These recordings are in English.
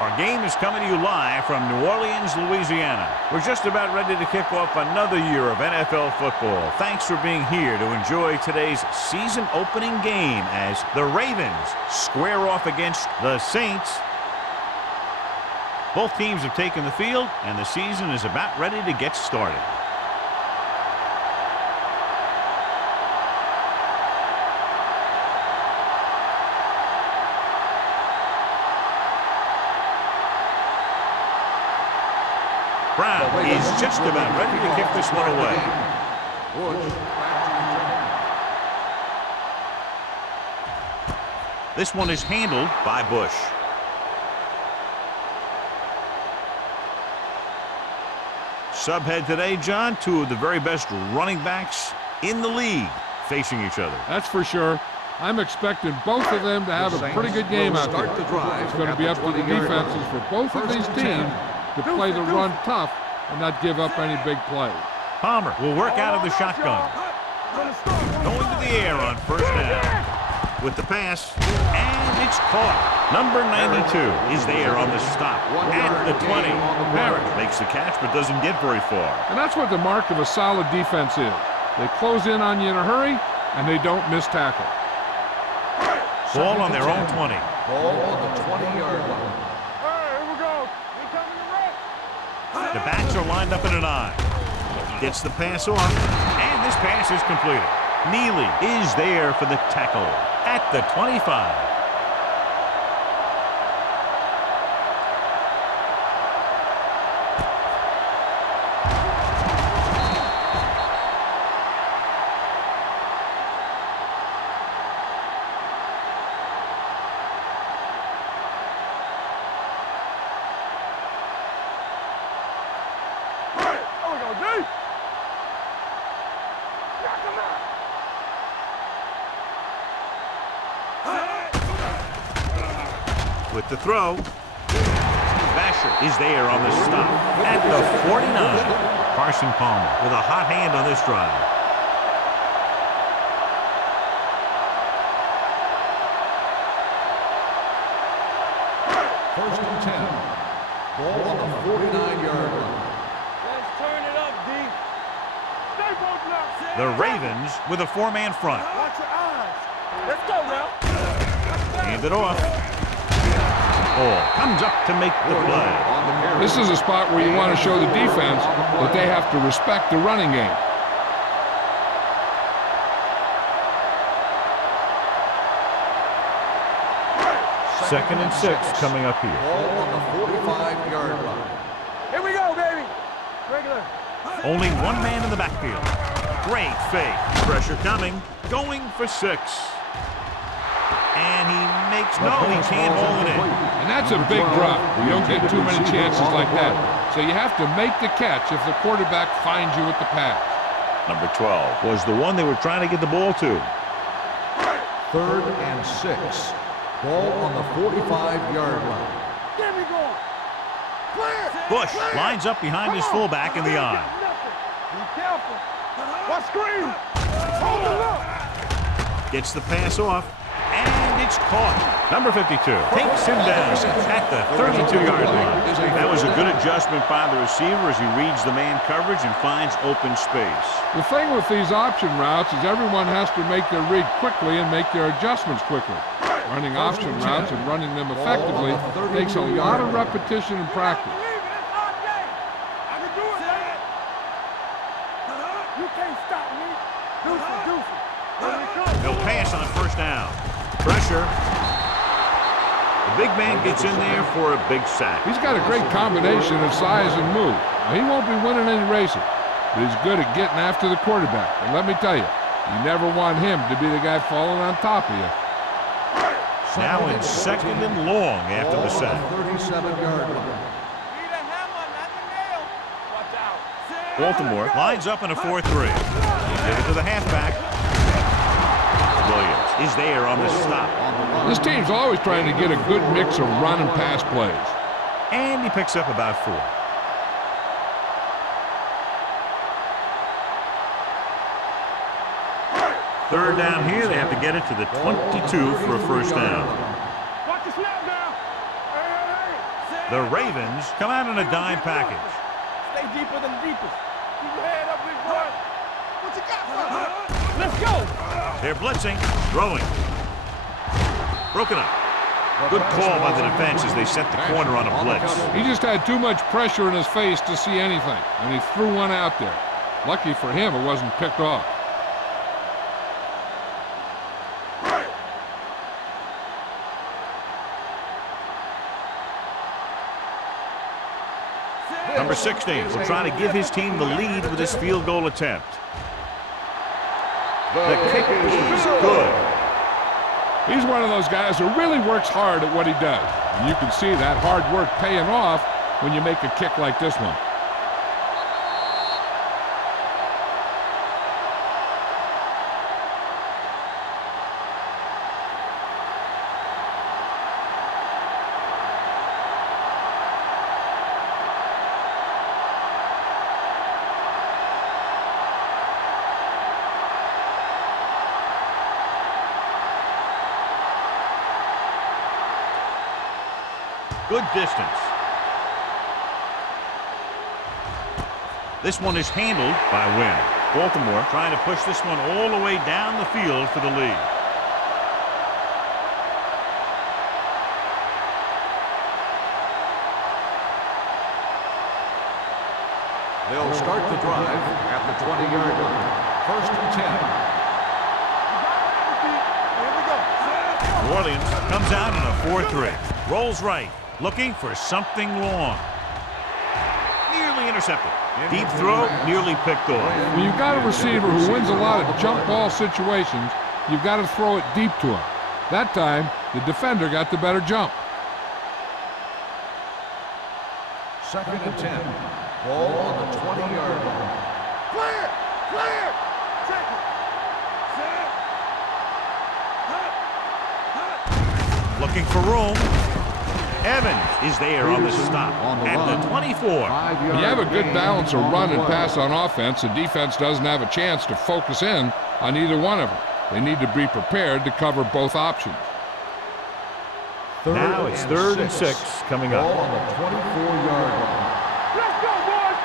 Our game is coming to you live from New Orleans, Louisiana. We're just about ready to kick off another year of NFL football. Thanks for being here to enjoy today's season opening game as the Ravens square off against the Saints. Both teams have taken the field, and the season is about ready to get started. Brown is just about ready to kick this one away. This one is handled by Bush. Subhead today, John, two of the very best running backs in the league facing each other. That's for sure. I'm expecting both of them to have a pretty good game out there. It's going to be up to the defenses for both of these teams to play the run tough and not give up any big plays. Palmer will work out of the shotgun. Going to the air on first down. With the pass, and it's caught. Number 92 is there on the stop at the 20. Barrett makes the catch but doesn't get very far. And that's what the mark of a solid defense is. They close in on you in a hurry, and they don't miss tackle. Ball on their own 20. Ball on the 20-yard line. The backs are lined up in an eye. Gets the pass off, and this pass is completed. Neely is there for the tackle at the 25. With the throw, Basher is there on the stop at the 49. Carson Palmer with a hot hand on this drive. First and 10. Ball on the 49-yard line. Let's turn it up, D. Stay both up. The Ravens with a four-man front. Watch your eyes. Let's go now. Hand it off. Ball comes up to make the play. This is a spot where you want to show the defense that they have to respect the running game. Second and 6 coming up here. Ball on the 45-yard line. Here we go, baby. Regular. Only one man in the backfield. Great fake. Pressure coming. Going for 6. And he makes, no, he can't hold it in. And that's a big drop. You don't get too many chances like that. So you have to make the catch if the quarterback finds you with the pass. Number 12 was the one they were trying to get the ball to. Third and 6. Ball on the 45-yard line. Get me going. Clear. Bush lines up behind his fullback in the eye. Be careful. What screen? Hold it up. Gets the pass off. And it's caught. Number 52 takes him down at the 32-yard line. That was a good adjustment by the receiver as he reads the man coverage and finds open space. The thing with these option routes is everyone has to make their read quickly and make their adjustments quickly. Running option routes and running them effectively takes a lot of repetition and practice. I can do it, baby. You can't stop me. Deuce it, deuce it. Here we go. He'll pass on first down. Pressure. The big man gets in there for a big sack. He's got a great combination of size and move. Now, he won't be winning any races, but he's good at getting after the quarterback. And let me tell you, you never want him to be the guy falling on top of you. Now in second and long after the sack. 37-yard line. Need a hammer, not the nail. Watch out. Baltimore lines up in a 4-3. Give it to the halfback. Williams is there on the stop. This team's always trying to get a good mix of run and pass plays. And he picks up about 4. Third down here, they have to get it to the 22 for a first down. Watch the snap now. Hey, hey, hey. The Ravens come out in a dime package. Stay deeper than the deepest. Keep your head up, big boy. What you got for us? Let's go. They're blitzing, throwing. Broken up. Good call by the defense as they set the corner on a blitz. He just had too much pressure in his face to see anything, and he threw one out there. Lucky for him, it wasn't picked off. Number 16 will try to give his team the lead with his field goal attempt. The kick is good. He's one of those guys who really works hard at what he does. And you can see that hard work paying off when you make a kick like this one. Good distance. This one is handled by Wynn. Baltimore trying to push this one all the way down the field for the lead. They'll start the drive at the 20-yard line. First and 10. New Orleans comes out in a 4-3. Rolls right. Looking for something long. Nearly intercepted. Deep throw, nearly picked off. When you've got a receiver who wins a lot of jump ball situations, you've got to throw it deep to him. That time, the defender got the better jump. Second and 10. Ball on the 20-yard line. Clear! Clear! Check it. Looking for room. Evans is there on the stop at the 24. When you have a good balance of run and pass on offense, the defense doesn't have a chance to focus in on either one of them. They need to be prepared to cover both options. Now it's 3rd and 6 coming up. Ball on the 24-yard line. Let's go, boys!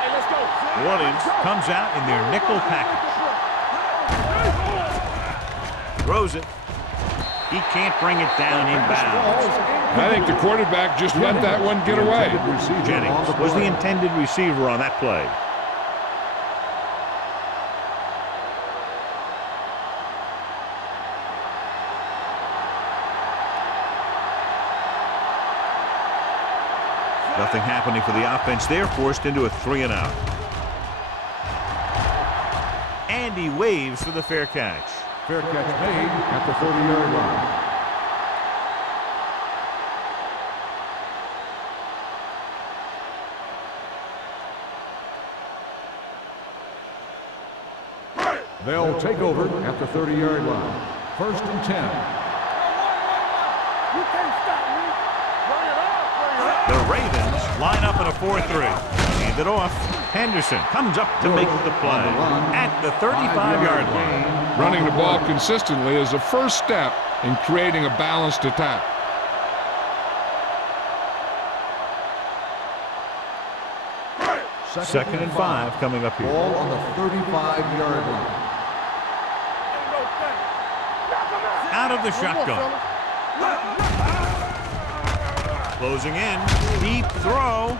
Hey, let's go. New Orleans comes out in their nickel package. Throws it. He can't bring it down inbounds. I think the quarterback just let that one get away. Jennings was the intended receiver on that play. Nothing happening for the offense. They're forced into a 3-and-out. And he waves for the fair catch. Fair catch made at the 30-yard line. They'll take over at the 30-yard line. First and 10. You can't stop me. Bring it up. The Ravens line up in a 4-3. Hand it off. Henderson comes up to make the play at the 35-yard line. Running the ball consistently is the first step in creating a balanced attack. Second and 5 coming up here. Ball on the 35-yard line. Out of the shotgun. Closing in. Deep throw.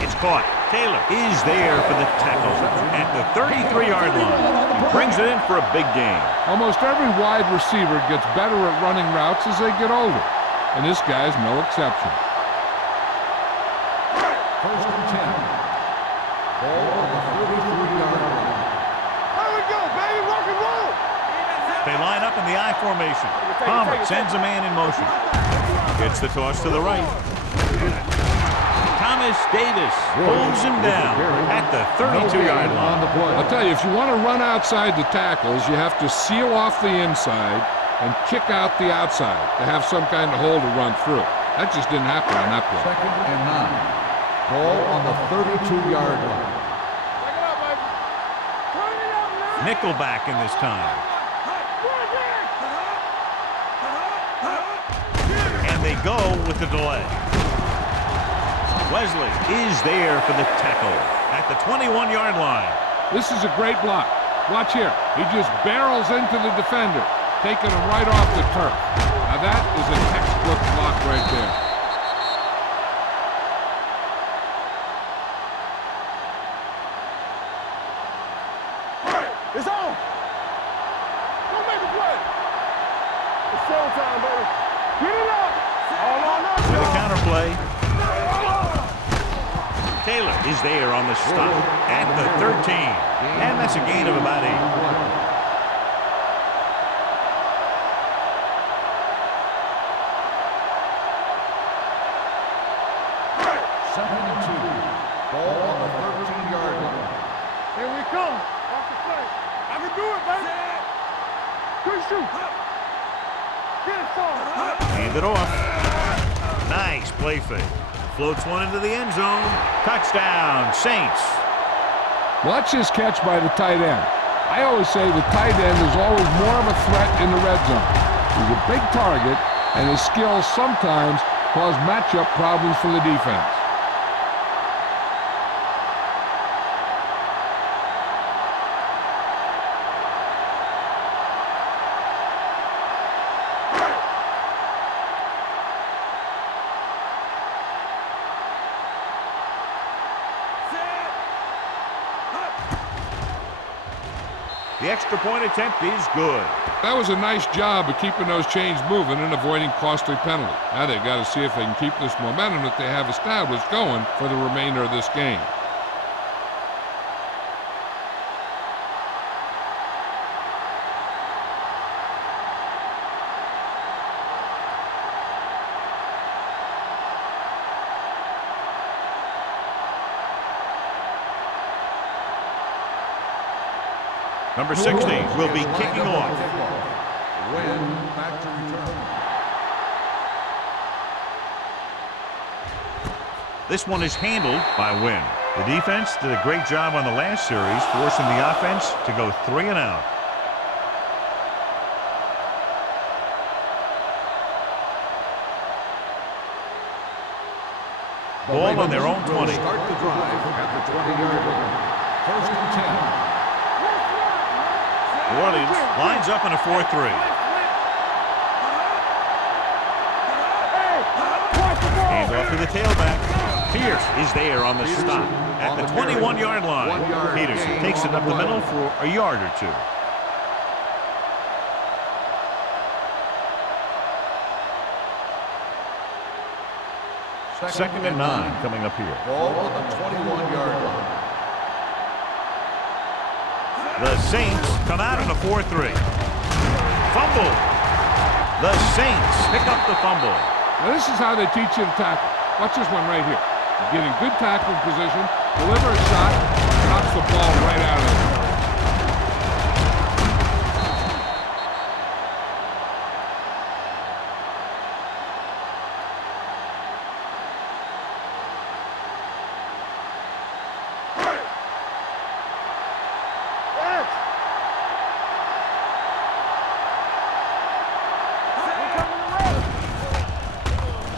It's caught. Taylor is there for the tackle at the 33-yard line. He brings it in for a big gain. Almost every wide receiver gets better at running routes as they get older, and this guy's no exception. First and 10. Ball on the 33-yard line. There we go, baby. Rock and roll. They line up in the I formation. Palmer sends a man in motion. Gets the toss to the right. Thomas Davis pulls him down at the 32-yard line. I'll tell you, if you want to run outside the tackles, you have to seal off the inside and kick out the outside to have some kind of hole to run through. That just didn't happen on that play. Second and 9. Ball on the 32-yard line. Check it out, baby. Turn it up now. Nickelback in this time. And they go with the delay. Wesley is there for the tackle at the 21-yard line. This is a great block. Watch here. He just barrels into the defender, taking him right off the turf. Now that is a textbook block right there. It's on. Go make a play. It's showtime, baby. Get it up. All on us, With a y'all. counterplay. Taylor is there on the stop at the 13. And that's a gain of about 8. Second and 2. Ball on the 13-yard line. Here we come. Off the play. I can do it, baby. Good shoot. Get it, son. Hand it off. Nice play fake. Floats one into the end zone. Touchdown, Saints. Watch this catch by the tight end. I always say the tight end is always more of a threat in the red zone. He's a big target, and his skills sometimes cause matchup problems for the defense. The extra point attempt is good. That was a nice job of keeping those chains moving and avoiding costly penalties. Now they've got to see if they can keep this momentum that they have established going for the remainder of this game. Number 60 will be kicking off. Win back to return. This one is handled by Wynn. The defense did a great job on the last series, forcing the offense to go 3 and out. Ball on their own 20. Start the drive at the 20-yard line. First and 10. New Orleans lines up in a 4-3. Hands off to the tailback. Pierce is there on the stop at the 21-yard line. Peterson takes it up the middle for a yard or 2. Second and 9 coming up here. Ball on the 21-yard line. The Saints come out in a 4-3. Fumble. The Saints pick up the fumble. Now this is how they teach you to tackle. Watch this one right here. You get in good tackling position, deliver a shot, knocks the ball right out of there.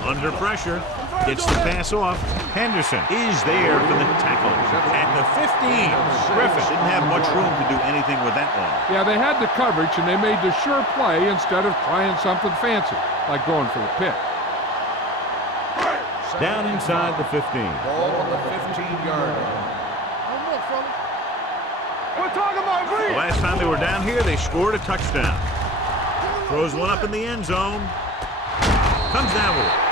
Under pressure, gets the pass off. Henderson is there for the tackle at the 15. Griffin didn't have much room to do anything with that one. Yeah, they had the coverage, and they made the sure play instead of trying something fancy, like going for the pick. Down inside the 15. Ball on the 15-yard line. We're talking about green. The last time they were down here, they scored a touchdown. Throws one up in the end zone. Comes down with it.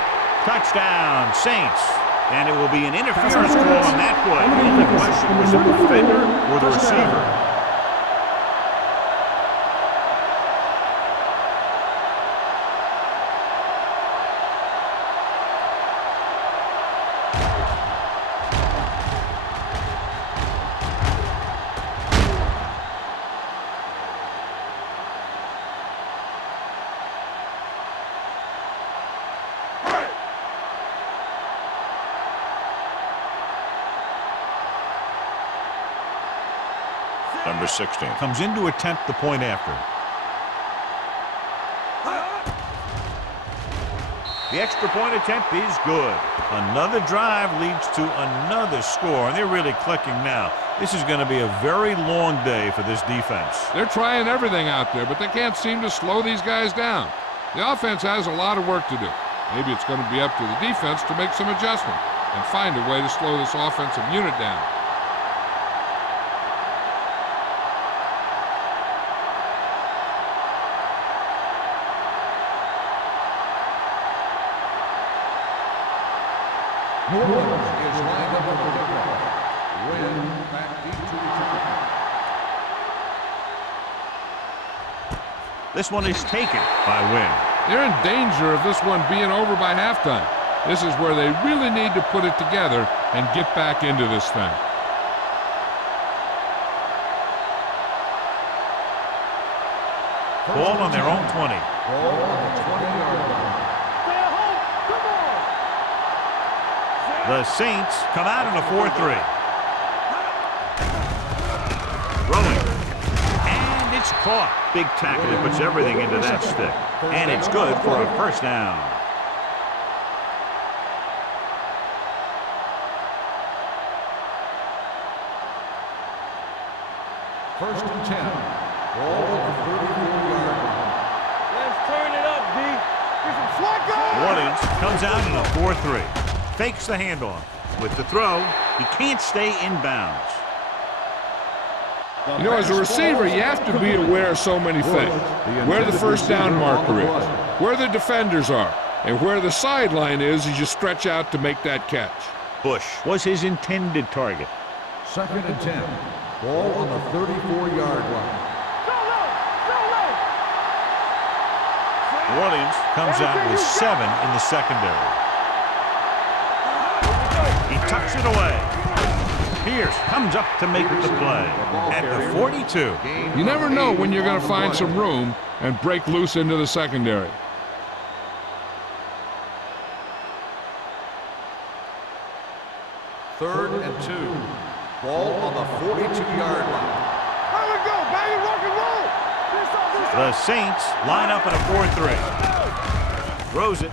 Touchdown, Saints. And it will be an interference call on that play. The only question was the defender or the receiver. Number 16 comes in to attempt the point after. The extra point attempt is good. Another drive leads to another score, and they're really clicking now. This is going to be a very long day for this defense. They're trying everything out there, but they can't seem to slow these guys down. The offense has a lot of work to do. Maybe it's going to be up to the defense to make some adjustment and find a way to slow this offensive unit down. New Orleans is lined up for the kickoff. Win back deep to return. This one is taken by Wynn. They're in danger of this one being over by halftime. This is where they really need to put it together and get back into this thing. Ball on their own 20. Ball on the 20-yard line. Stay at home. Come on. The Saints come out in a 4-3. Rolling. And it's caught. Big tackle that puts everything into that stick. And it's good for a first down. First and 10. Ball on the 34-yard line. Let's turn it up, D. Get some Flacco. New Orleans comes out in a 4-3. Fakes the handoff. With the throw, he can't stay in bounds. You know, as a receiver, you have to be aware of so many things. Where the first down marker is, where the defenders are, and where the sideline is as you stretch out to make that catch. Bush was his intended target. Second and 10. Ball on the 34-yard line. New Orleans comes out with 7 in the secondary. He tucks it away. Pierce comes up to make the play at the 42. You never know when you're going to find some room and break loose into the secondary. Third and 2. Ball on the 42-yard line. There we go, baby. Rock and roll. The Saints line up in a 4-3. Throws it.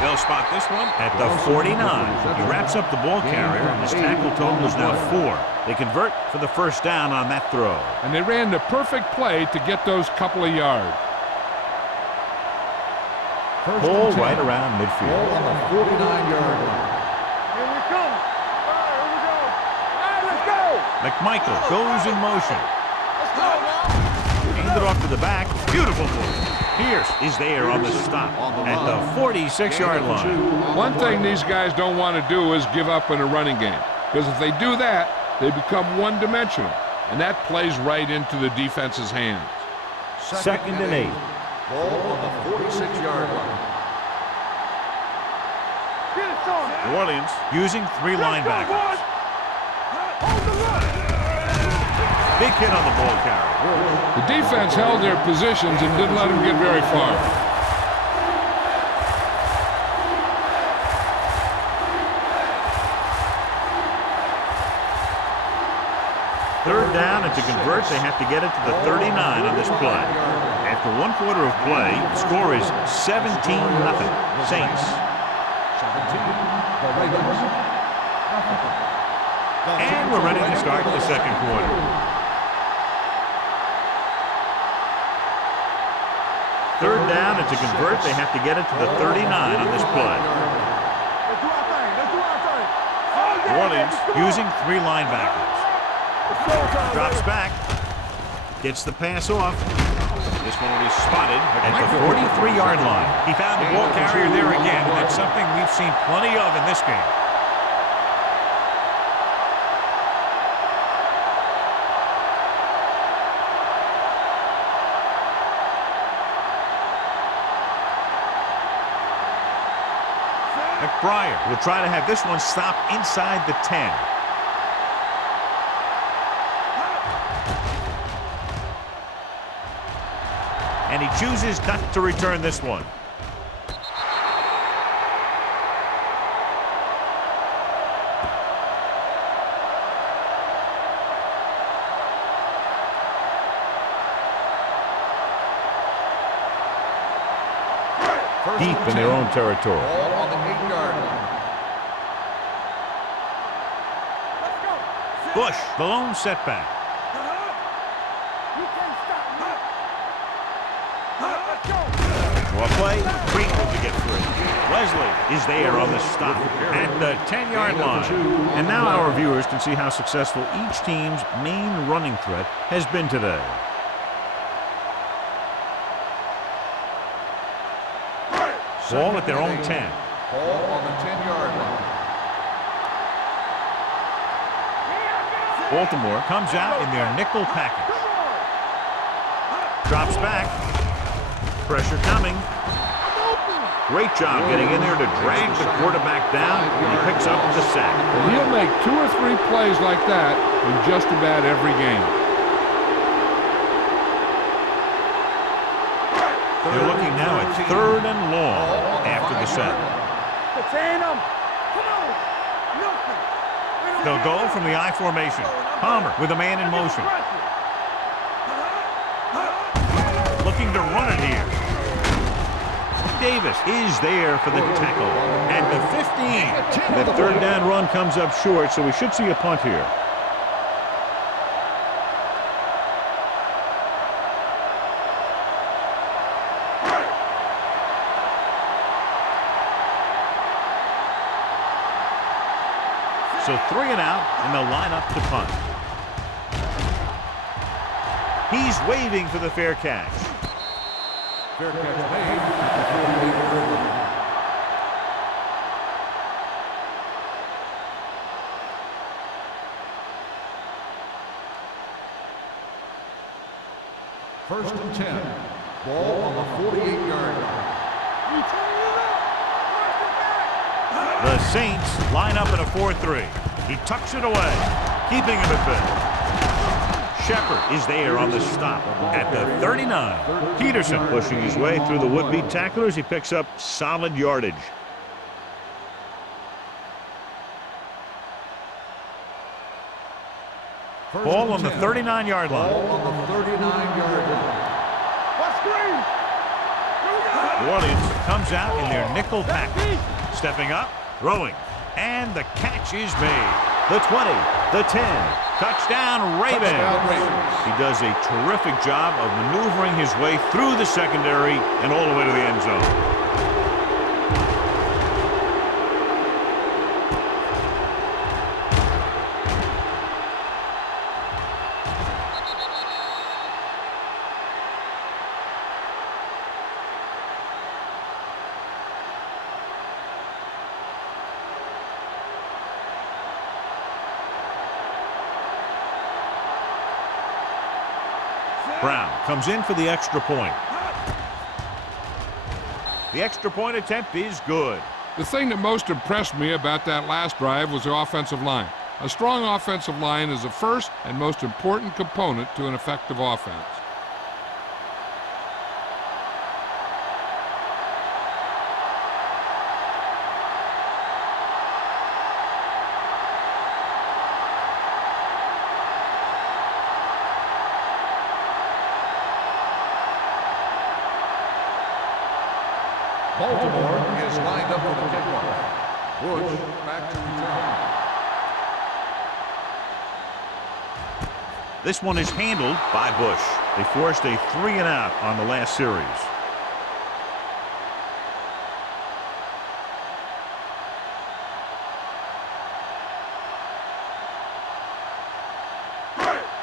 They'll spot this one at the 49. He wraps up the ball carrier, and his tackle total is now 4. They convert for the first down on that throw. And they ran the perfect play to get those couple of yards. Ball right around midfield. Ball on the 49-yard line. Here we come. All right, here we go. All right, let's go. McMichael goes in motion. Let's go now. Hand it off to the back. Beautiful move. Pierce is there on the stop at the 46-yard line. One thing these guys don't want to do is give up in a running game, because if they do that, they become one-dimensional, and that plays right into the defense's hands. Second and 8. Ball on the 46-yard line. Get it, son. New Orleans using 3 linebackers. Hold the line. Big hit on the ball carrier. The defense held their positions and didn't let them get very far. Third down, and to convert, they have to get it to the 39 on this play. After 1 quarter of play, the score is 17-0. Saints. 17. The Ravens. And we're ready to start the second quarter. Third down, and to convert, they have to get it to the 39 on this play. Let's do our thing. Let's do our thing. New Orleans using 3 linebackers. Drops back. Gets the pass off. This one will be spotted at the 43-yard line. He found the ball carrier there again, and that's something we've seen plenty of in this game. McBride will try to have this one stop inside the 10. And he chooses not to return this one. deep in their own territory. Ball on the 8-yard line. Bush, the lone setback. You can't stop me. Let's go. Well play, great move to get free. Wesley is there on the stop at the 10-yard line. And now our viewers can see how successful each team's main running threat has been today. Ball at their own 10. Ball on the 10-yard line. Baltimore comes out in their nickel package. Drops back. Pressure coming. Great job getting in there to drag the quarterback down, and he picks up the sack. And he'll make 2 or 3 plays like that in just about every game. They're looking now at 3rd and long after the sack. Contain them. Come on. Nothing. They'll go from the I formation. Palmer with a man in motion. Looking to run it here. Davis is there for the tackle at the 15. The 3rd down run comes up short, so we should see a punt here. So 3 and out, and they'll line up to punt. He's waving for the fair catch. Fair catch made at the 48-yard line. First and 10. Ball on the 48-yard line. The Saints line up in a 4-3. He tucks it away, keeping him at bay. Shepard is there on the stop at the 39. Peterson pushing his way through the would-be tacklers. He picks up solid yardage. Ball on the 39-yard line. Ball on the 39-yard line. Let's screen. New Orleans comes out in their nickel package. Stepping up, throwing, and the catch is made. The 20, the 10, touchdown Ravens. He does a terrific job of maneuvering his way through the secondary and all the way to the end zone. Brown comes in for the extra point. The extra point attempt is good. The thing that most impressed me about that last drive was the offensive line. A strong offensive line is the first and most important component to an effective offense. Baltimore is lined up for the kickoff. Bush back to return. This one is handled by Bush. They forced a 3 and out on the last series.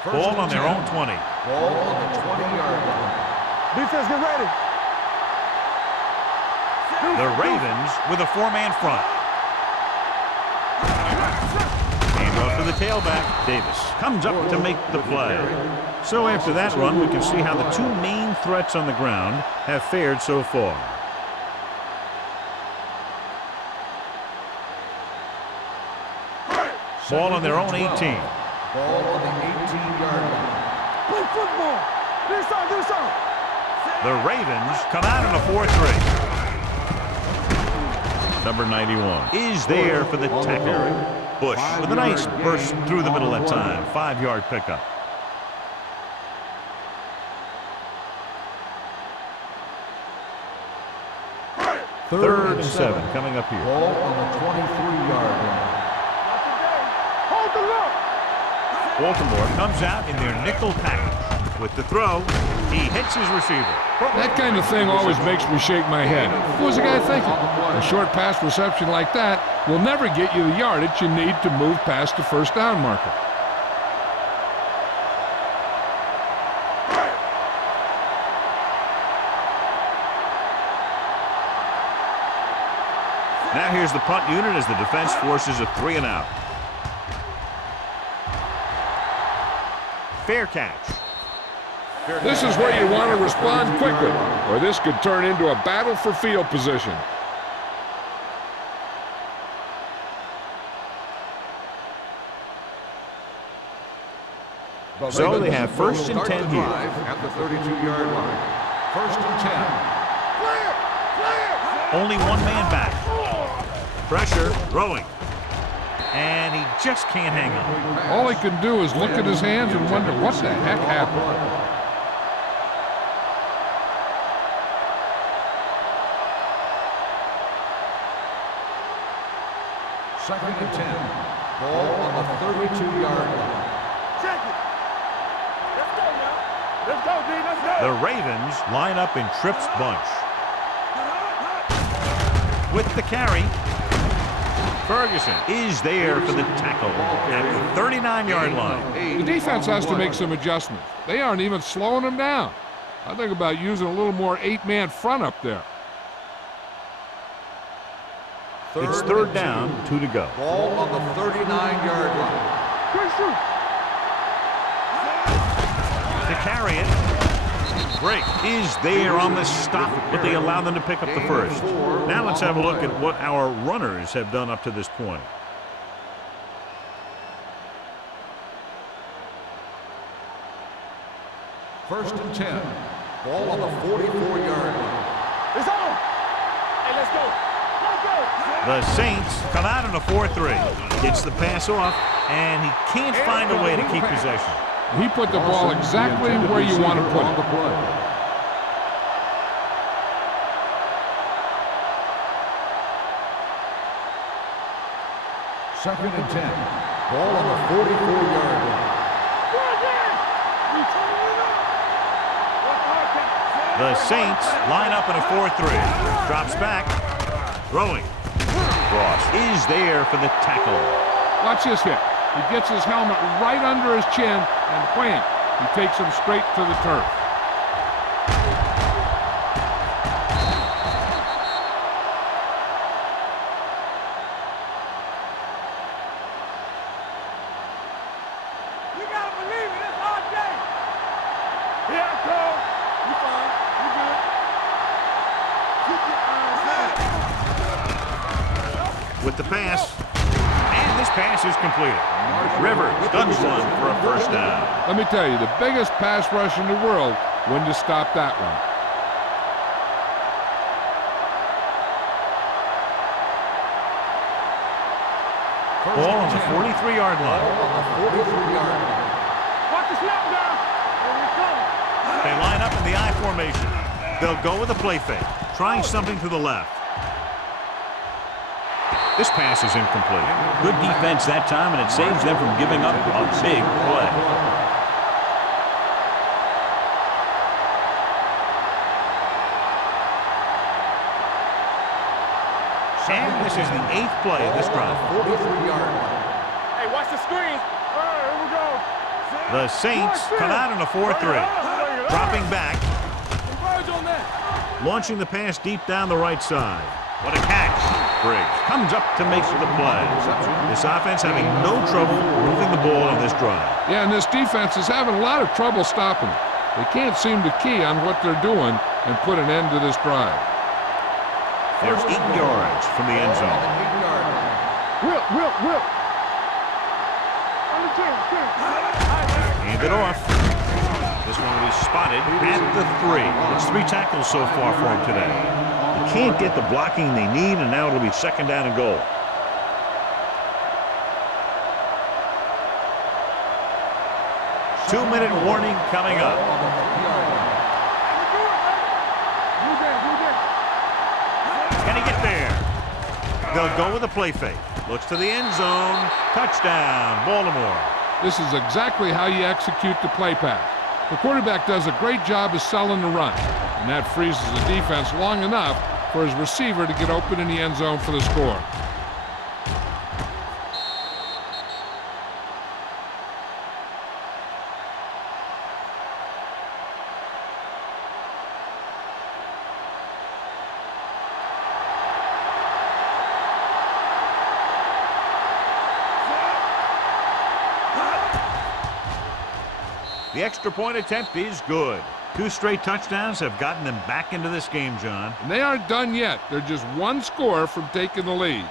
Ball on their own 20. Ball on the 20-yard line. Defense, get ready. The Ravens with a 4-man front. Hand off to the tailback. Davis comes up to make the play. So after that run, we can see how the 2 main threats on the ground have fared so far. Ball on their own 18. Ball on the 18-yard line. Play football. This side. The Ravens come out in a 4-3. Number 91 is there for the tackle. Bush with a nice burst through the middle that time. 5-yard pickup. Third and 7 coming up here. Ball on the 23-yard line. Hold the look. Baltimore comes out in their nickel package. With the throw, he hits his receiver. That kind of thing always makes me shake my head. What was the guy thinking? A short pass reception like that will never get you the yardage you need to move past the first down marker. Now here's the punt unit as the defense forces a 3 and out. Fair catch. This is where you want to respond quickly, or this could turn into a battle for field position. So they have first and 10 here. At the 32-yard line. First and 10. Only one man back. Pressure, throwing. And he just can't hang on. All he can do is look at his hands and wonder what the heck happened. Second and 10. Ball on the 32-yard line. Check it. Let's go now. Let's go, D. Let's go. The Ravens line up in Tripp's bunch. With the carry, Ferguson is there for the tackle at the 39-yard line. The defense has to make some adjustments. They aren't even slowing them down. I think about using a little more 8-man front up there. It's third down, 2 to go. Ball on the 39-yard line. Quick shoot. To carry it, Drake is there on the stop, but they allow them to pick up the first. Now let's have a look at what our runners have done up to this point. First and 10. Ball on the 44-yard line. It's on. Hey, let's go. Let's go. The Saints come out in a 4-3. Gets the pass off, and he can't find a way to keep possession. He put the ball exactly where you want to put it. Second and 10. Ball on the 44-yard line. The Saints line up in a 4-3. Drops back. Throwing. Ross is there for the tackle. Watch this hit. He gets his helmet right under his chin, and wham, he takes him straight to the turf. You gotta believe it. It's our day. Here I come. You fine. You good. Keep your eyes out. With the pass. And this pass is completed. Rivers guns one for a first down. Let me tell you, the biggest pass rush in the world wouldn't have stopped that one. Ball on the 43-yard line. Watch the snap down. Here we come. They line up in the I formation. They'll go with a play fake, trying something to the left. This pass is incomplete. Good defense that time, and it saves them from giving up a big play. And this is the 8th play of this drive. 43-yard line. Hey, watch the screen. All right, here we go. The Saints come out in a 4-3. Dropping back. Converge on that. Launching the pass deep down the right side. What a catch. Briggs comes up to make the play. This offense having no trouble moving the ball on this drive. Yeah, and this defense is having a lot of trouble stopping it. They can't seem to key on what they're doing and put an end to this drive. They're 8 yards from the end zone. Whip. On the 10. Hand it off. This one will be spotted at the 3. It's 3 tackles so far for him today. They can't get the blocking they need, and now it'll be second down and goal. Two-minute warning coming up. Can he They'll go with a play fake. Looks to the end zone. Touchdown, Baltimore. This is exactly how you execute the play pass. The quarterback does a great job of selling the run, and that freezes the defense long enough for his receiver to get open in the end zone for the score. The extra point attempt is good. 2 straight touchdowns have gotten them back into this game, John. And they aren't done yet. They're just one score from taking the lead.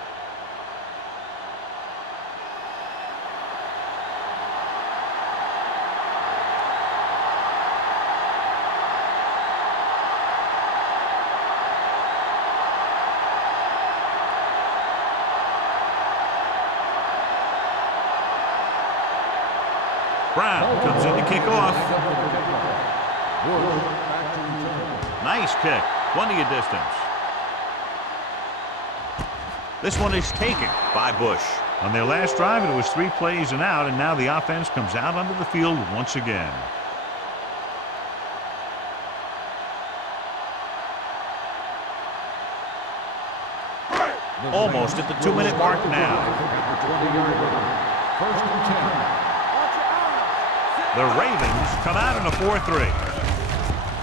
Brown comes in to kick off. Nice kick. Plenty of distance. This one is taken by Bush. On their last drive, it was 3 plays and out, and now the offense comes out onto the field once again. Almost at the 2-minute mark now. First and 10. The Ravens come out in a 4-3.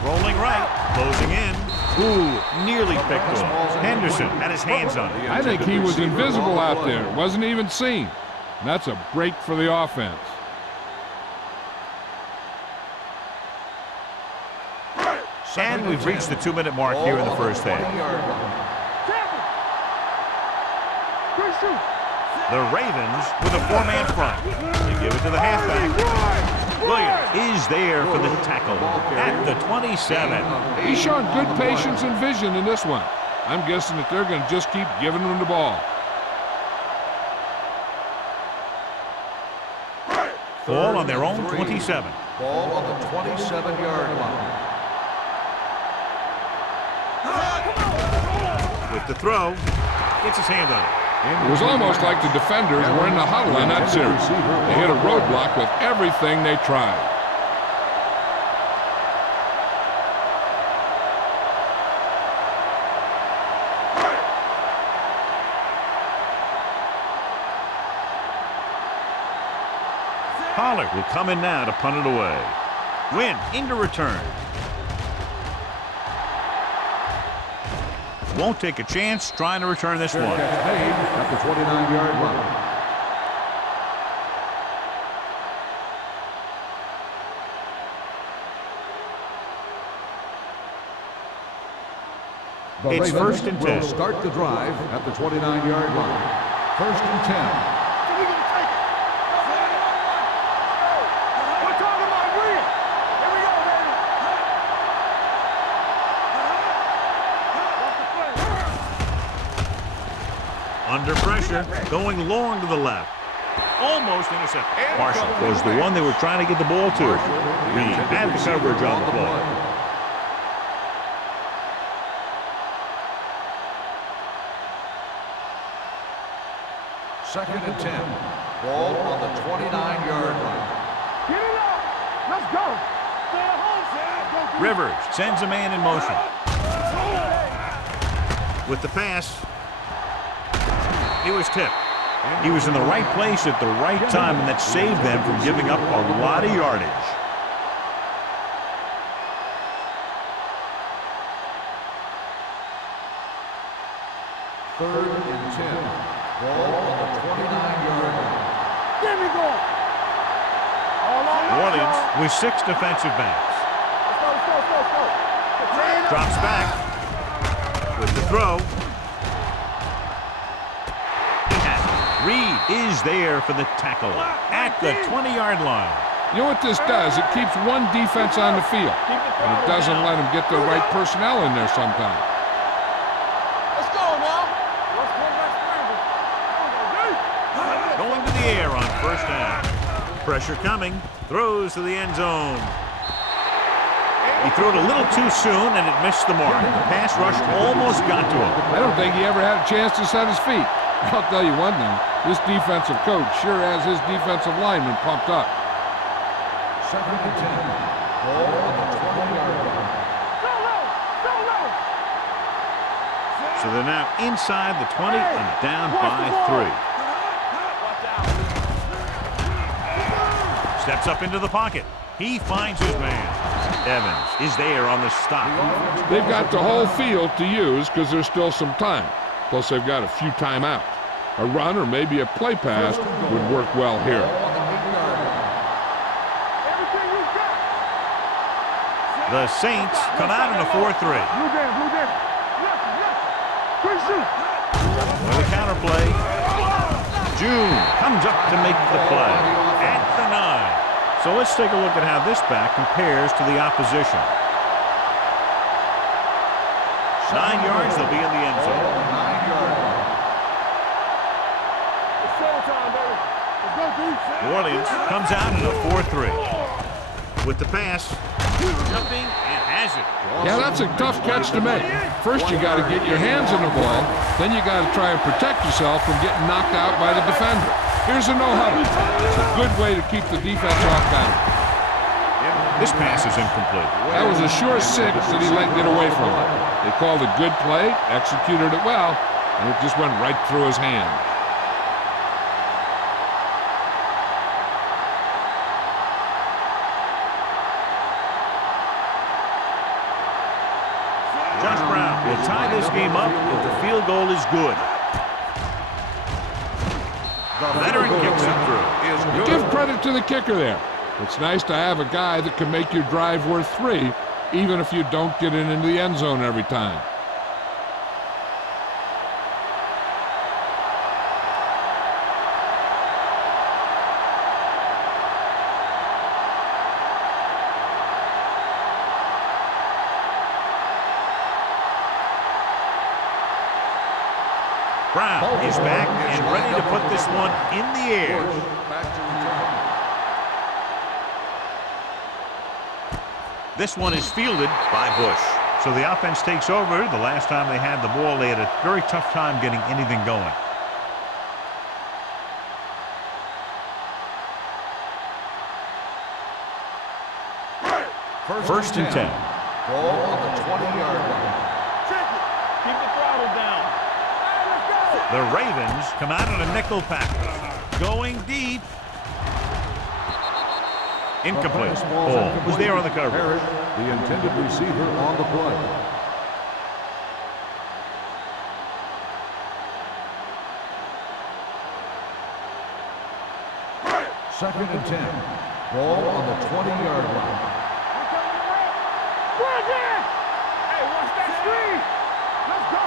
Rolling right, closing in. Ooh, nearly picked off. Henderson had his hands on it. I think he was invisible out there. Wasn't even seen. And that's a break for the offense. And we've reached the 2-minute mark here in the first half. The Ravens with a 4-man front. They give it to the halfback. Williams is there for the tackle at the 27. He's shown good patience and vision in this one. I'm guessing that they're going to just keep giving him the ball. Ball on their own 27. Ball on the 27-yard line. With the throw, gets his hand on it. It was almost like the defenders were in the huddle in that series. They hit a roadblock with everything they tried. Pollard will come in now to punt it away. Win into return. Won't take a chance trying to return this one. At the 29-yard line. It's first and 10. Start the drive at the 29-yard line. First and 10. Under pressure, going long to the left. Almost intercepted. Marshall was the one they were trying to get the ball to. Reed had the coverage on the play. Second and 10. Ball on the 29-yard line. Get it up. Let's go. Stay at home, Sam. Rivers sends a man in motion. With the pass, he was tipped. He was in the right place at the right time, and that saved them from giving up a lot of yardage. Third and 10. Ball on the 29-yard line. There we go. New Orleans with 6 defensive backs. Let's go. Drops back with the throw. Reed is there for the tackle at the 20-yard line. You know what this does? It keeps one defense on the field, and it doesn't let them get the right personnel in there sometimes. Let's go now. Going to the air on first down. Pressure coming. Throws to the end zone. He threw it a little too soon, and it missed the mark. The pass rush almost got to him. I don't think he ever had a chance to set his feet. I'll tell you one thing, this defensive coach sure has his defensive lineman pumped up. 2nd and 10. Ball on the 20-yard line. So they're now inside the 20 and down by 3. Steps up into the pocket. He finds his man. Evans is there on the stop. They've got the whole field to use because there's still some time. Plus, they've got a few timeouts. A run or maybe a play pass would work well here. The Saints come out in a 4-3. With a counter play, June comes up to make the play at the 9. So let's take a look at how this back compares to the opposition. 9 yards, they'll be in the end zone. 9-yard line. New Orleans comes out in a 4-3. With the pass, jumping and has it. Yeah, that's a tough catch to make. First, you got to get your hands on the ball. Then you got to try and protect yourself from getting knocked out by the defender. Here's a no-huddle. It's a good way to keep the defense off balance. This pass is incomplete. That was a sure 6 that he let get away from it. They called a good play, executed it well, and it just went right through his hand. Josh Brown will tie this game up if the field goal is good. The veteran kicks it through. Give credit to the kicker there. It's nice to have a guy that can make your drive worth 3, even if you don't get it into the end zone every time. Brown is back and ready to put this one in the air. This one is fielded by Bush. So the offense takes over. The last time they had the ball, they had a very tough time getting anything going. First and 10. Ball on the 20-yard line. Keep the throttle down. The Ravens come out in a nickel package. Going deep. Incomplete. Ball was there on the cover. Harris, the intended receiver on the play. Second and 10. Ball on the 20-yard line. Hey, watch that screen. Let's go.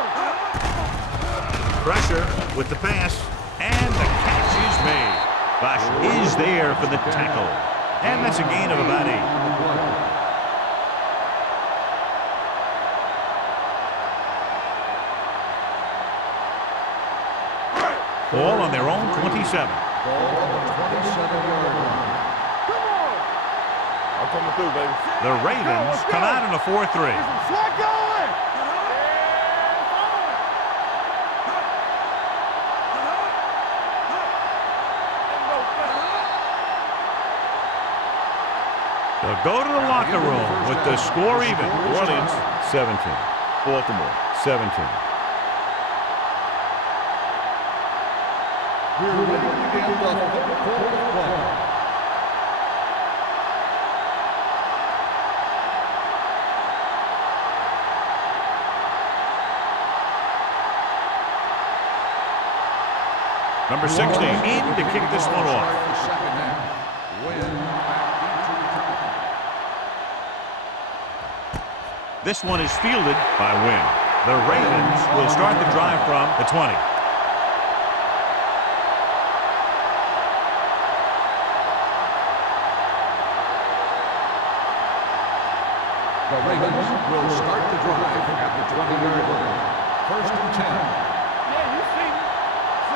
Pressure with the pass, and the catch is made. Bosch is there for the tackle, and that's a gain of about 8. Ball on their own 27. Ball on the 27-yard line. Come on. I'm coming through, baby. The Ravens come out in a 4-3. Slide going. They'll go to the locker room with the score even. New Orleans 17. Baltimore 17. We're ready to begin the fourth quarter. Number 16 in to kick this one off. The second half. Win back into This one is fielded by Wynn. The Ravens will start the drive from the 20. The Ravens will start the drive at the 20-yard line. First and 10. Yeah, you see me.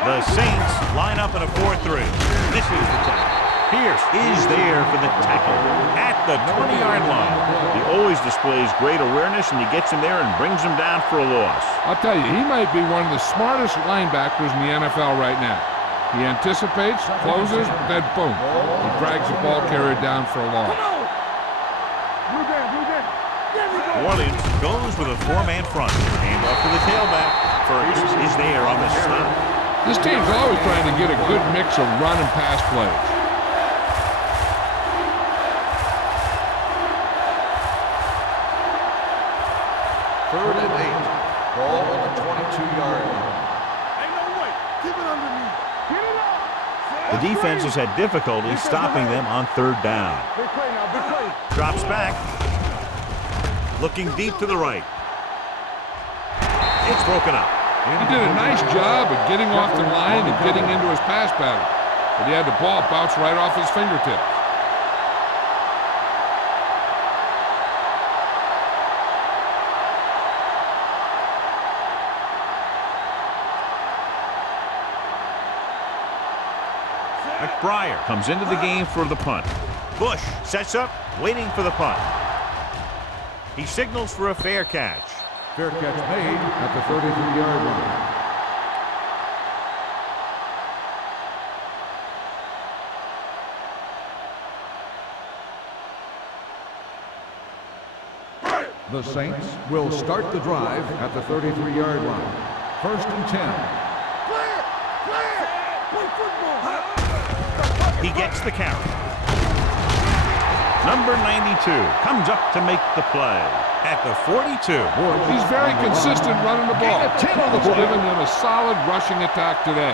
The Saints line up in a 4-3. This is the time. Pierce is there for the tackle at the 20-yard line. He always displays great awareness, and he gets him there and brings him down for a loss. I'll tell you, he might be one of the smartest linebackers in the NFL right now. He anticipates, closes, then boom, he drags the ball carrier down for a loss. New Orleans goes with a four-man front. Hand off to the tailback. First is there on the stop. This team's always trying to get a good mix of run and pass plays. Third and 8. Ball on the 22-yard line. Ain't no way. Keep it underneath. Get it up. The defense has had difficulty stopping them on third down. Big play now. Big play. Drops back. Looking deep to the right. It's broken up. He did a nice job of getting off the line and getting into his pass pattern, but he had the ball bounce right off his fingertips. McBriar comes into the game for the punt. Bush sets up, waiting for the punt. He signals for a fair catch. Fair catch made at the 33-yard line. The Saints will start the drive at the 33-yard line. First and 10. Clear. Clear. Play football. He gets the carry. Number 92 comes up to make the play at the 42. He's very consistent running the ball. It's given them a solid rushing attack today.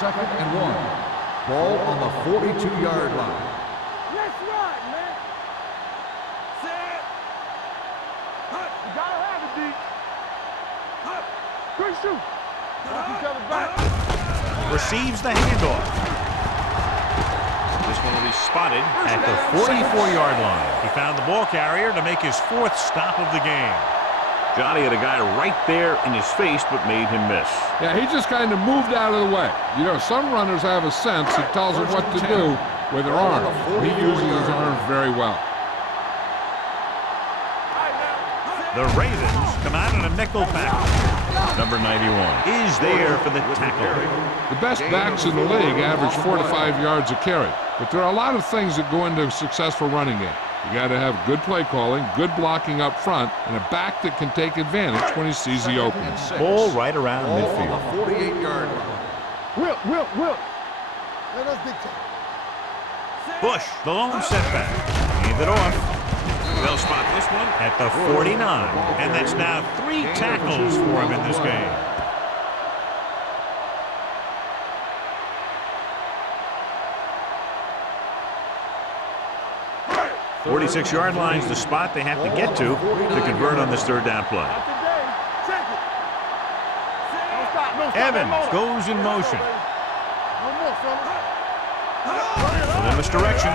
Second and 1. Ball on the 42-yard line. Let's ride, man. Set. Hut. You gotta have it, D. Hut. Quick shoot. Watch each other back. Receives the handoff. This one will be spotted at the 44-yard line. He found the ball carrier to make his fourth stop of the game. Johnny had a guy right there in his face, but made him miss. Yeah, he just kind of moved out of the way. You know, some runners have a sense that tells them what to do with their arms. He uses his arms very well. The Ravens come out in a nickel package. Number 91 is there for the tackle. The best backs in the league average 4 to 5 yards a carry, but there are a lot of things that go into a successful running game. You got to have good play calling, good blocking up front, and a back that can take advantage when he sees the opening. Ball right around midfield. On the 48-yard line. Will. Let us dictate. Bush, the lone setback. Hand it off. They'll spot this one at the 49. And that's now 3 tackles for him in this game. 46-yard line's the spot they have to get to convert on this third down play. Evans goes in motion. Full in this direction.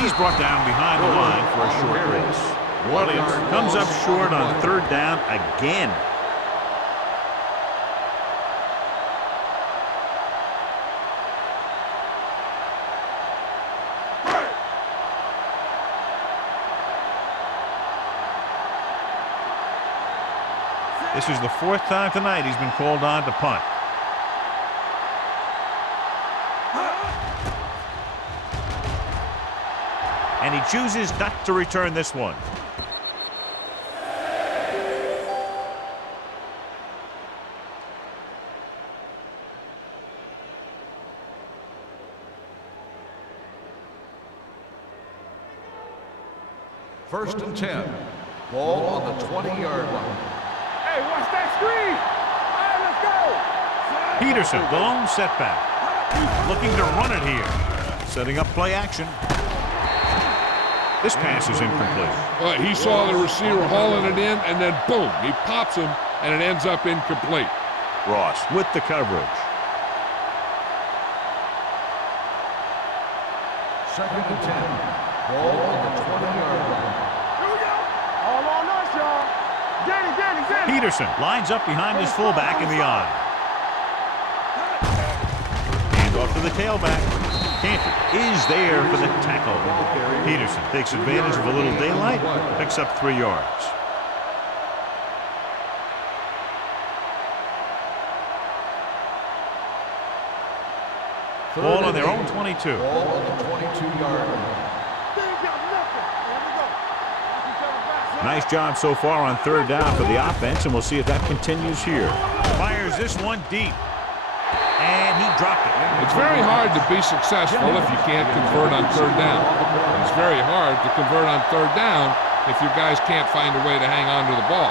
He's brought down behind the line for a short race. Williams comes up short on third down again. This is the 4th time tonight he's been called on to punt. And he chooses not to return this one. First and 10. Ball on the 20-yard line. Hey, watch that screen. All right, let's go. Peterson, the lone setback. Looking to run it here. Setting up play action. This pass is incomplete. Well, he saw the receiver hauling it in, and then boom, he pops him, and it ends up incomplete. Ross with the coverage. Second and 10. Ball on the 20-yard line. Here we go. All on us, y'all. Get it. Peterson lines up behind his fullback in the I. Hand off to the tailback. Cantor is there for the tackle. Peterson takes advantage of a little daylight, picks up 3 yards. Ball on their own 22. Ball on the 22-yard line. Nice job so far on 3rd down for the offense, and we'll see if that continues here. Fires this one deep. And he dropped it. It's very hard to be successful if you can't convert on 3rd down. It's very hard to convert on 3rd down if your guys can't find a way to hang on to the ball.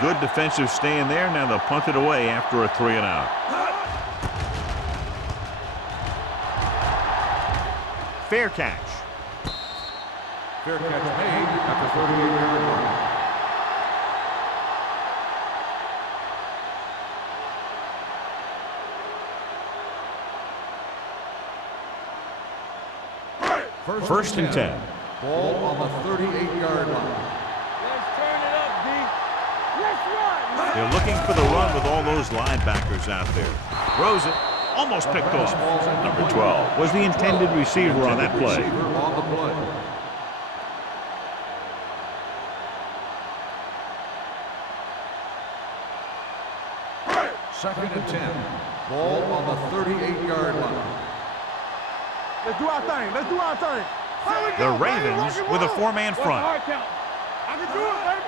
Good defensive stand there. Now they'll punt it away after a 3 and out. Fair catch. Fair catch made at the 38-yard line. First and 10. Ball on the 38-yard line. Let's turn it up, D. Let's run. They're looking for the run with all those linebackers out there. Throws it. Almost picked off. Number 12 was the intended receiver on that play. Second and 10. Ball on the 38-yard line. Let's do our thing. Let's do our thing. The Ravens with a 4-man front. I can do it, baby.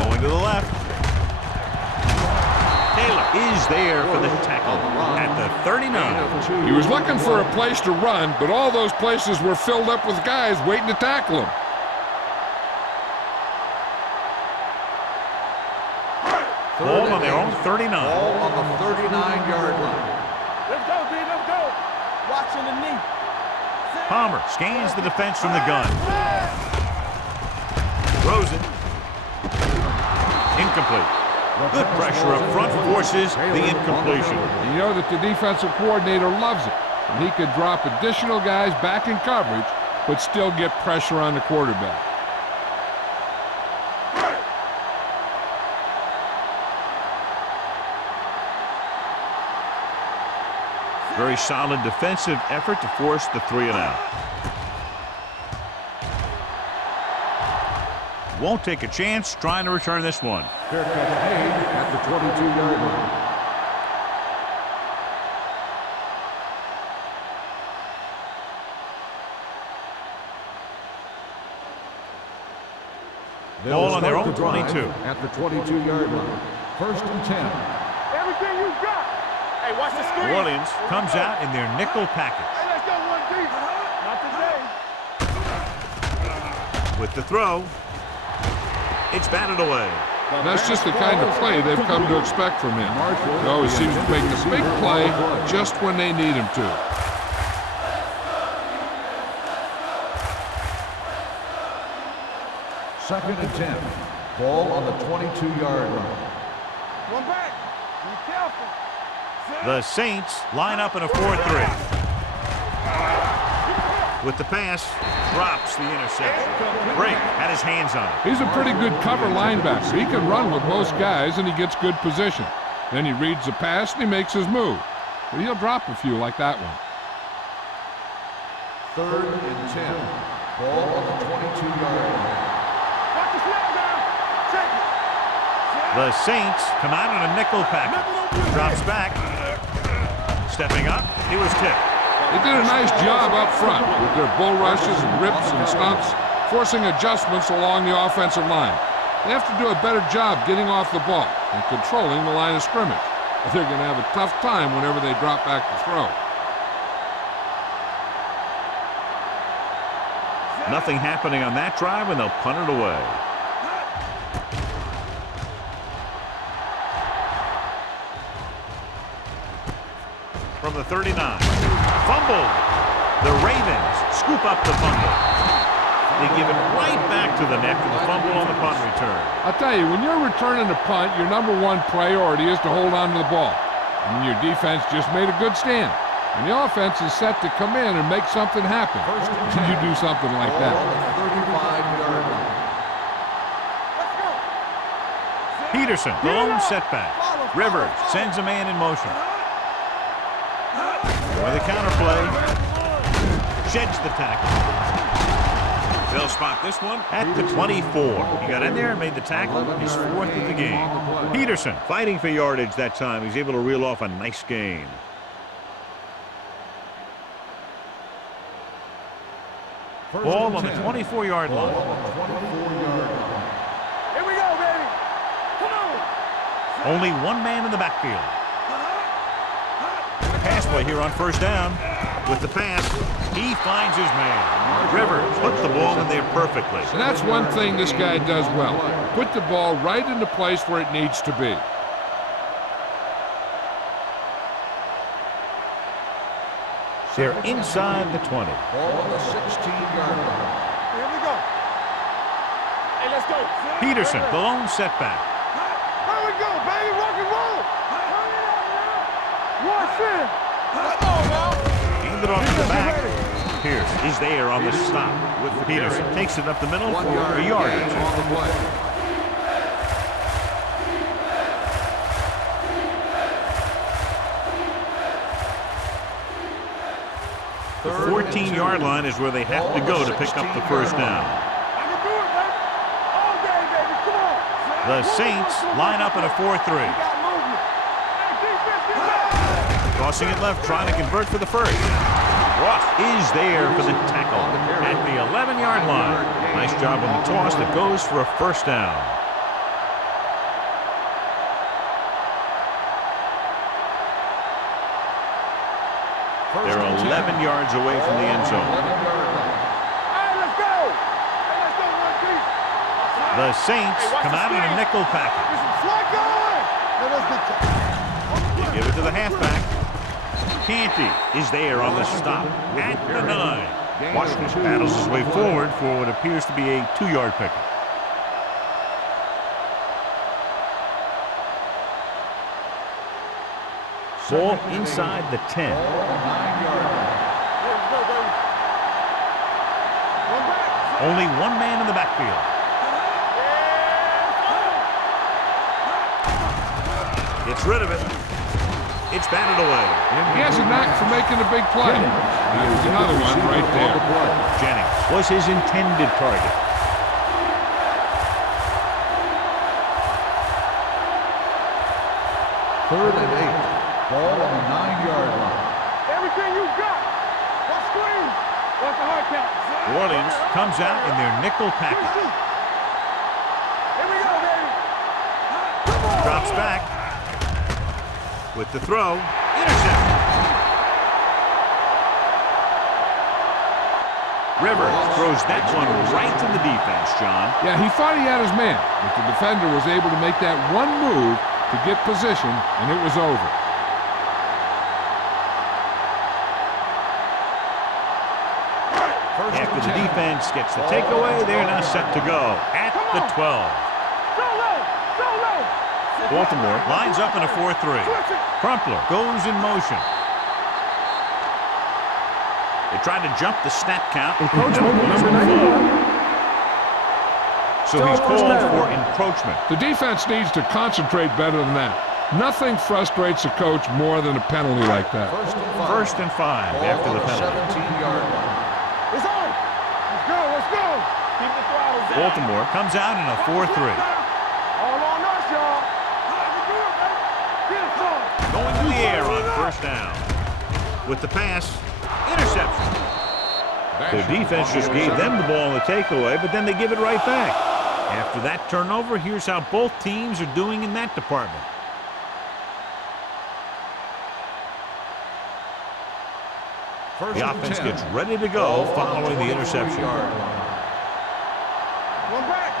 Going to the left. Taylor is there for the tackle at the 39. He was looking for a place to run, but all those places were filled up with guys waiting to tackle him. Ball on their own 39. Ball on the 39-yard line. Let's go, D. Let's go. Watching the knee. Palmer scans the defense from the gun. Throws it. Incomplete. Good pressure up front forces the incompletion. You know that the defensive coordinator loves it. And he could drop additional guys back in coverage, but still get pressure on the quarterback. Very solid defensive effort to force the 3 and out. Won't take a chance trying to return this one. Fair catch made at the 22-yard line. Ball on their own 22. At the 22-yard line. First and 10. Everything you got. Hey, watch the screen. New Orleans comes out in their nickel package. Hey, let's go one deep. Not today. With the throw, it's batted away. That's just the kind of play they've come to expect from him. He always seems to make this big play just when they need him to. Second and 10. Ball on the 22-yard line. One back. Be careful. The Saints line up in a 4-3. With the pass, drops the interception. Brake had his hands on it. He's a pretty good cover linebacker. He can run with most guys, and he gets good position. Then he reads the pass, and he makes his move. But he'll drop a few like that one. Third and 10. Ball on the 22-yard line. Watch the snap down. Check it. The Saints come out in a nickel package. Drops back. Stepping up, he was tipped. They did a nice job up front with their bull rushes and rips and stunts, forcing adjustments along the offensive line. They have to do a better job getting off the ball and controlling the line of scrimmage. They're going to have a tough time whenever they drop back to throw. Nothing happening on that drive, and they'll punt it away. From the 39. Fumbled. The Ravens scoop up the fumble. They give it right back to the net for the fumble on the punt return. I'll tell you, when you're returning a punt, your #1 priority is to hold on to the ball. and your defense just made a good stand. And the offense is set to come in and make something happen. First and Did 10. you do something like Ball that? on the 35-yard line. Peterson, the lone setback. Rivers sends a man in motion. With a counterplay, sheds the tackle. They'll spot this one at the 24. He got in there and made the tackle. His fourth of the game. Peterson fighting for yardage that time. He's able to reel off a nice gain. Ball on the 24-yard line. Here we go, baby. Come on. Only one man in the backfield. Pass play here on first down. With the pass, he finds his man. Rivers put the ball in there perfectly. And that's one thing this guy does well. Put the ball right in the place where it needs to be. They're inside the 20. Ball on the 16-yard line. Here we go. Hey, let's go. Peterson, the lone setback. Here we go, baby. Rock and roll. Watch it. Let's go now. Handed off to the back. Pierce is there on the stop. With Peterson takes it up the middle 1 for yard a yard. gain on the play. The 14-yard line is where they have to go to pick up the first down. I can do it, baby. All day, baby. Come on. The Saints line up in a 4-3. Got movement. Hey, defense, get back. Crossing it left, trying to convert for the first. Ross is there for the tackle at the 11-yard line. Nice job on the toss that goes for a first down. They're 11 yards away from the end zone. 11-yard line. Hey, let's go. Hey, let's go, one deep. The Saints come out in a nickel package. Get some slack going. Now let's get to Give it to the halfback. Canty is there on the stop at the 9. Washington battles his way forward for what appears to be a 2-yard pickup. Ball inside the 10. Ball on the 9-yard line. Let's go, baby. One back. Only one man in the backfield. Gets rid of it. It's batted away. He has a knack for making a big play. There's another one right there. Jennings was his intended target. Third and 8. Ball on the 9-yard line. Everything you got. What screen? What's the hard count? New Orleans comes out in their nickel package. Here we go, baby. Come on. Drops back. With the throw. Intercepted. Rivers throws that one right to the defense, John. Yeah, he thought he had his man, but the defender was able to make that one move to get position, and it was over. After the defense gets the takeaway, they're now set to go at the 12. Solo. Baltimore lines up in a 4-3. Crumpler goes in motion. They tried to jump the snap count. Encroachment, number 91. So he's called for encroachment. The defense needs to concentrate better than that. Nothing frustrates a coach more than a penalty like that. First and 5. First and 5 Ball after on the penalty. 17-yard line. It's on. Let's go. Keep the throttles down. Baltimore comes out in a 4-3. All on us, y'all. I can do it, baby. Get it, son. Going to the air on first down. With the pass, interception. Their defense just gave them the ball in the takeaway, but then they give it right back. After that turnover, here's how both teams are doing in that department. First The and offense 10. gets ready to go following the interception. 23-yard line. One back.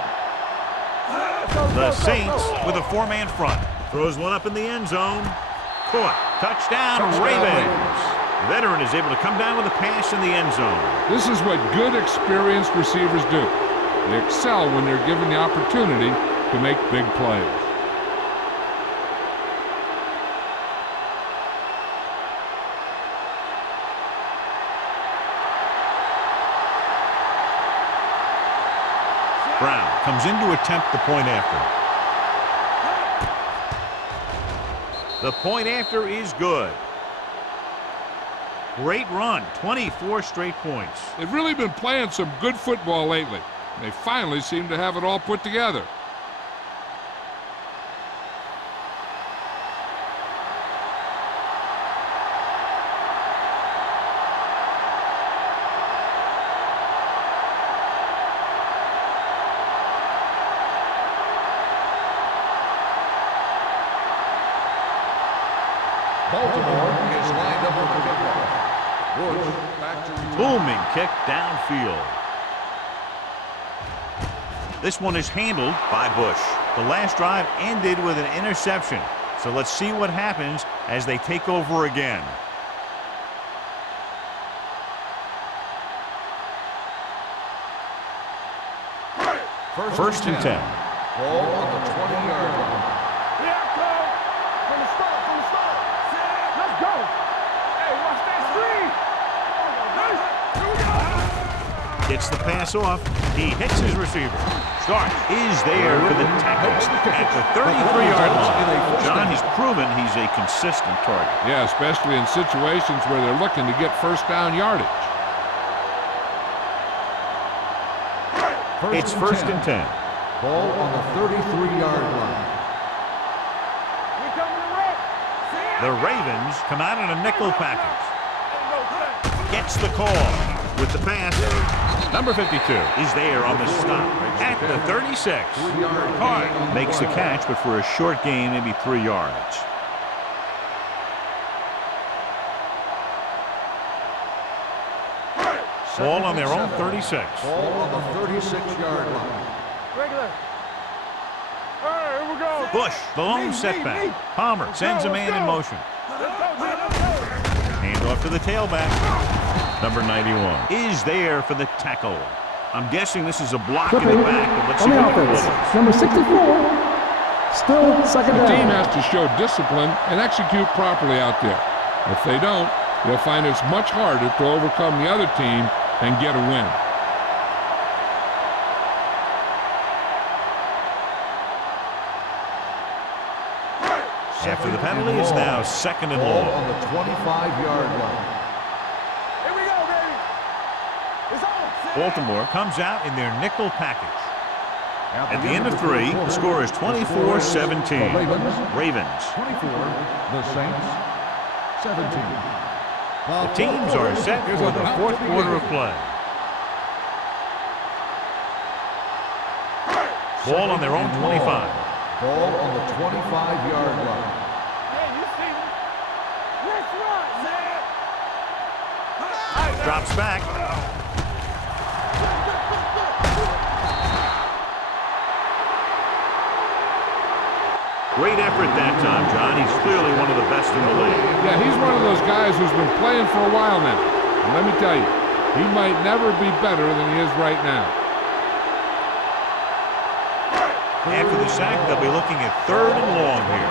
The Saints with a 4-man front. Throws one up in the end zone. Caught. Touchdown, Ravens. Veteran is able to come down with a pass in the end zone. This is what good, experienced receivers do. They excel when they're given the opportunity to make big plays. comes in to attempt the point after. The point after is good. Great run, 24 straight points. They've really been playing some good football lately. They finally seem to have it all put together. Baltimore is lined up for the kickoff. Bush back to return. Booming kick downfield. This one is handled by Bush. The last drive ended with an interception. So let's see what happens as they take over again. First and 10. Ball on the 20-yard line. Here I come. From the start, from the start. Let's go. Hey, watch that screen. Here we go. Gets the pass off. He hits his receiver. Start is there for the tackle at the 33-yard line. John, he's proven he's a consistent target. Yeah, especially in situations where they're looking to get first down yardage. It's first and 10. Ball on the 33-yard line. We coming to wreck. The Ravens come out in a nickel package. Gets the call with the pass. Number 52 is there on the stop at the 36. Hart makes the catch, but for a short gain, maybe 3 yards. Ball on their own 36. Ball on the 36-yard line. Regular. All right, here we go. Bush, the lone setback. Palmer sends a man in motion. Let's go, man. Let's go. Hand off to the tailback. Number 91 is there for the tackle. I'm guessing this is a block in the back, but let's see On the what the offense, call is. number 64. Still second The team down. has to show discipline and execute properly out there. If they don't, they'll find it's much harder to overcome the other team and get a win. After the penalty, it's now second and Ball long. on the 25-yard line. Here we go, baby. It's on. Baltimore comes out in their nickel package. At the end of 3, the score is 24-17. Ravens. 24, the Saints, 17. The teams are set for the fourth quarter of play. Ball on their own 25. Ball on the 25-yard line. Yeah, you see me. Let's run, man. Drops back. Great effort that time, John. He's clearly one of the best in the league. Yeah, he's one of those guys who's been playing for a while now. And let me tell you, he might never be better than he is right now. After the sack, they'll be looking at third and long here.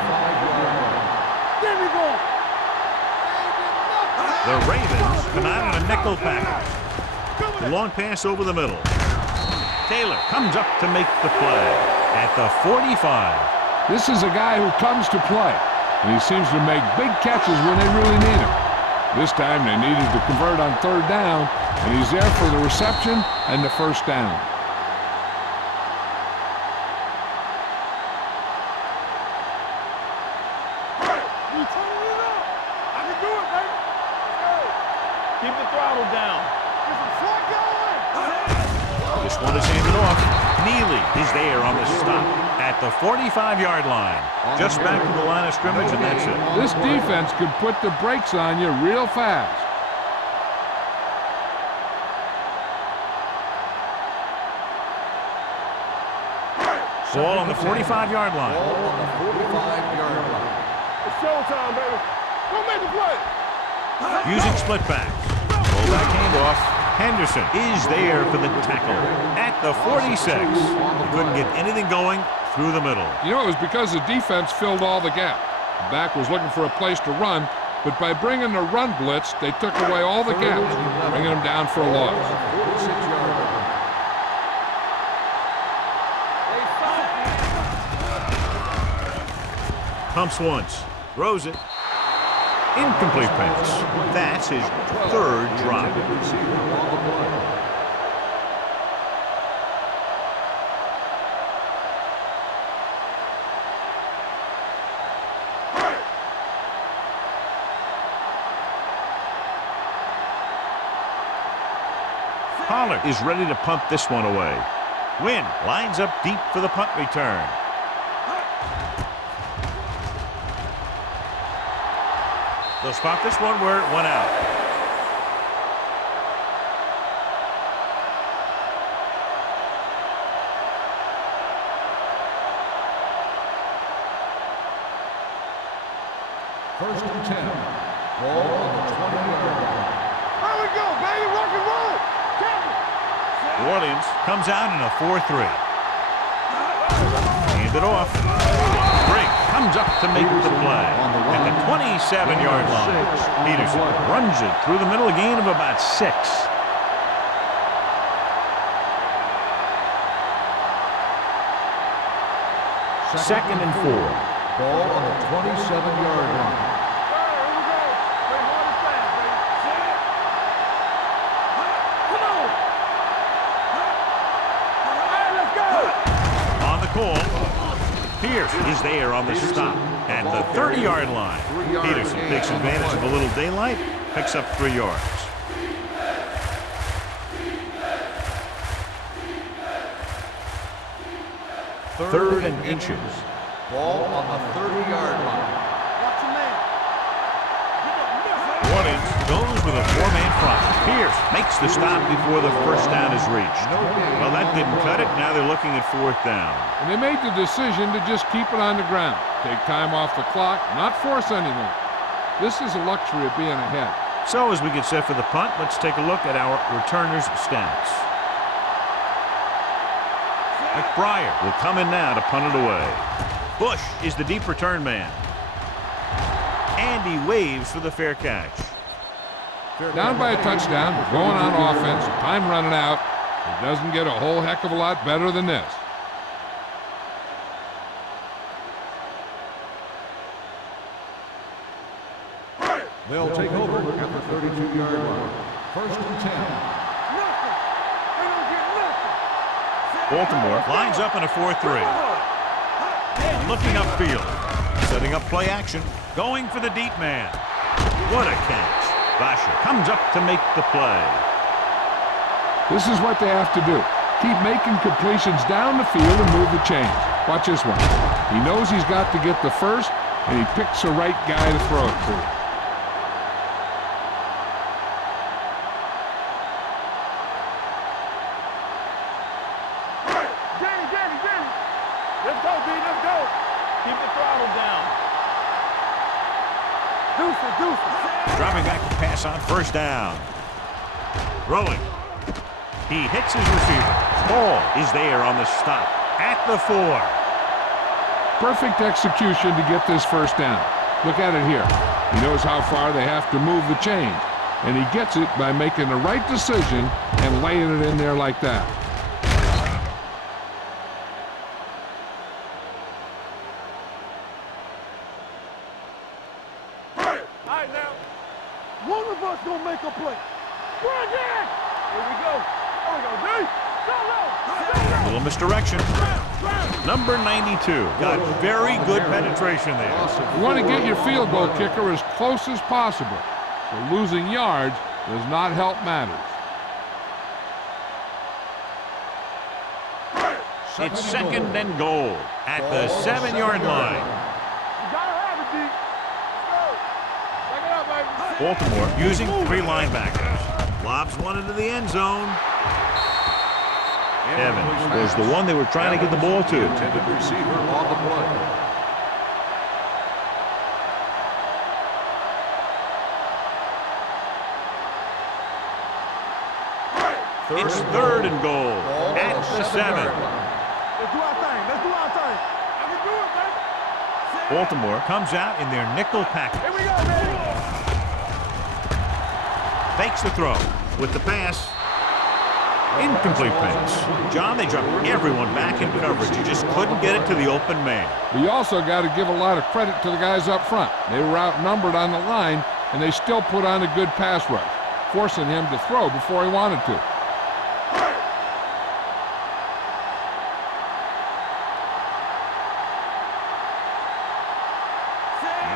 There we go. The Ravens come out in a nickel package. The long pass over the middle. Taylor comes up to make the play at the 45. This is a guy who comes to play, and he seems to make big catches when they really need him. This time they needed to convert on third down, and he's there for the reception and the first down. You turning it up. I can do it, baby. Let's go. Keep the throttle down. Get some slack going. This one is handed off. Neely is there on the stop at the 45-yard line. Just back to the line of scrimmage, and that's it. This defense could put the brakes on you real fast. Ball on the 45-yard line. Ball on the 45-yard line. It's showtime, baby. Go make the play. Using split backs. Fullback handoff. Henderson is there for the tackle at the 46. He couldn't get anything going through the middle. You know, it was because the defense filled all the gap. The back was looking for a place to run, but by bringing the run blitz, they took away all the gaps, bringing them down for a loss. 46-yard line. Pumps once. Throws it. Incomplete pass. That's his third drop. Pollard is ready to punt this one away. Wynn lines up deep for the punt return. They'll spot this one where it went out. First and 10. Ball on the 20-yard line. There we go, baby. Rock and roll. New Orleans comes out in a 4-3. Hand it off. Briggs comes up to make the play at the 27-yard line. Peterson runs it through the middle, a gain of about 6. Second and 4. Ball on the 27-yard line. Pierce is there on the stop at the 30-yard line. Peterson takes advantage of a little daylight, picks up 3 yards. Third and inches. Ball on the 30-yard line. Orleans goes with a 4-man front. Pierce makes the stop before the first down is reached. Well, that didn't cut it. Now they're looking at 4th down. And they made the decision to just keep it on the ground. Take time off the clock, not force anything. This is a luxury of being ahead. So as we get set for the punt, let's take a look at our returners' stats. McBriar will come in now to punt it away. Bush is the deep return man. And he waves for the fair catch. Down by a touchdown, going on offense, time running out. It doesn't get a whole heck of a lot better than this. They'll take over at the 32-yard line. First and 10. Baltimore lines up in a 4-3. Looking upfield. Setting up play action. Going for the deep man. What a catch. Basha comes up to make the play. This is what they have to do. Keep making completions down the field and move the chains. Watch this one. He knows he's got to get the first, and he picks the right guy to throw it to. Danny. Let's go, D. Let's go. Keep the throttle down. Deuce. Dropping back to pass on first down. Rolling. He hits his receiver. Ball is there on the stop at the 4. Perfect execution to get this first down. Look at it here. He knows how far they have to move the chains, and he gets it by making the right decision and laying it in there like that. One of us gonna make a play. Run it! Here we go. D. A little misdirection. Number 92 got very good penetration there. You want to get your field goal kicker as close as possible, so losing yards does not help matters. It's second and goal at the 7-yard line. You gotta have it, D. Let's go. Back it up, baby. Baltimore using 3 linebackers. Lobs one into the end zone. Evans was the one they were trying to get the ball to. Intended receiver on the play. It's third and goal at the 7. Let's do our thing. I can do it, baby. Baltimore comes out in their nickel package. Here we go, baby. Fakes the throw with the pass. Incomplete pass. John, they dropped everyone back in coverage. You just couldn't get it to the open man. But you also got to give a lot of credit to the guys up front. They were outnumbered on the line, and they still put on a good pass rush, forcing him to throw before he wanted to.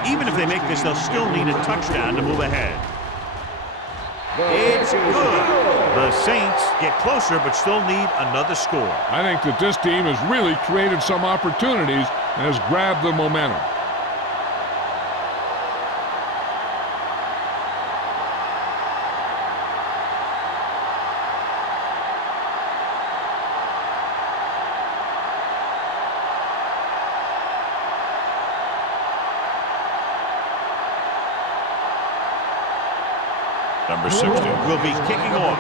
Even if they make this, they'll still need a touchdown to move ahead. It's good. The Saints get closer, but still need another score. I think that this team has really created some opportunities and has grabbed the momentum. Number 60 will be kicking off.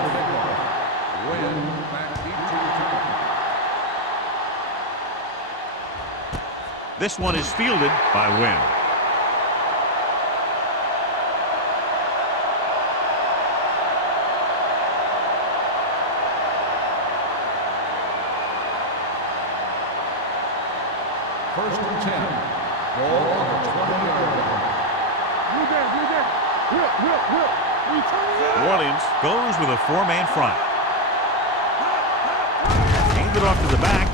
This one is fielded by Wynn. First and 10. Ball on the 20-yard line. New Orleans goes with a four-man front. Hand it off to the back.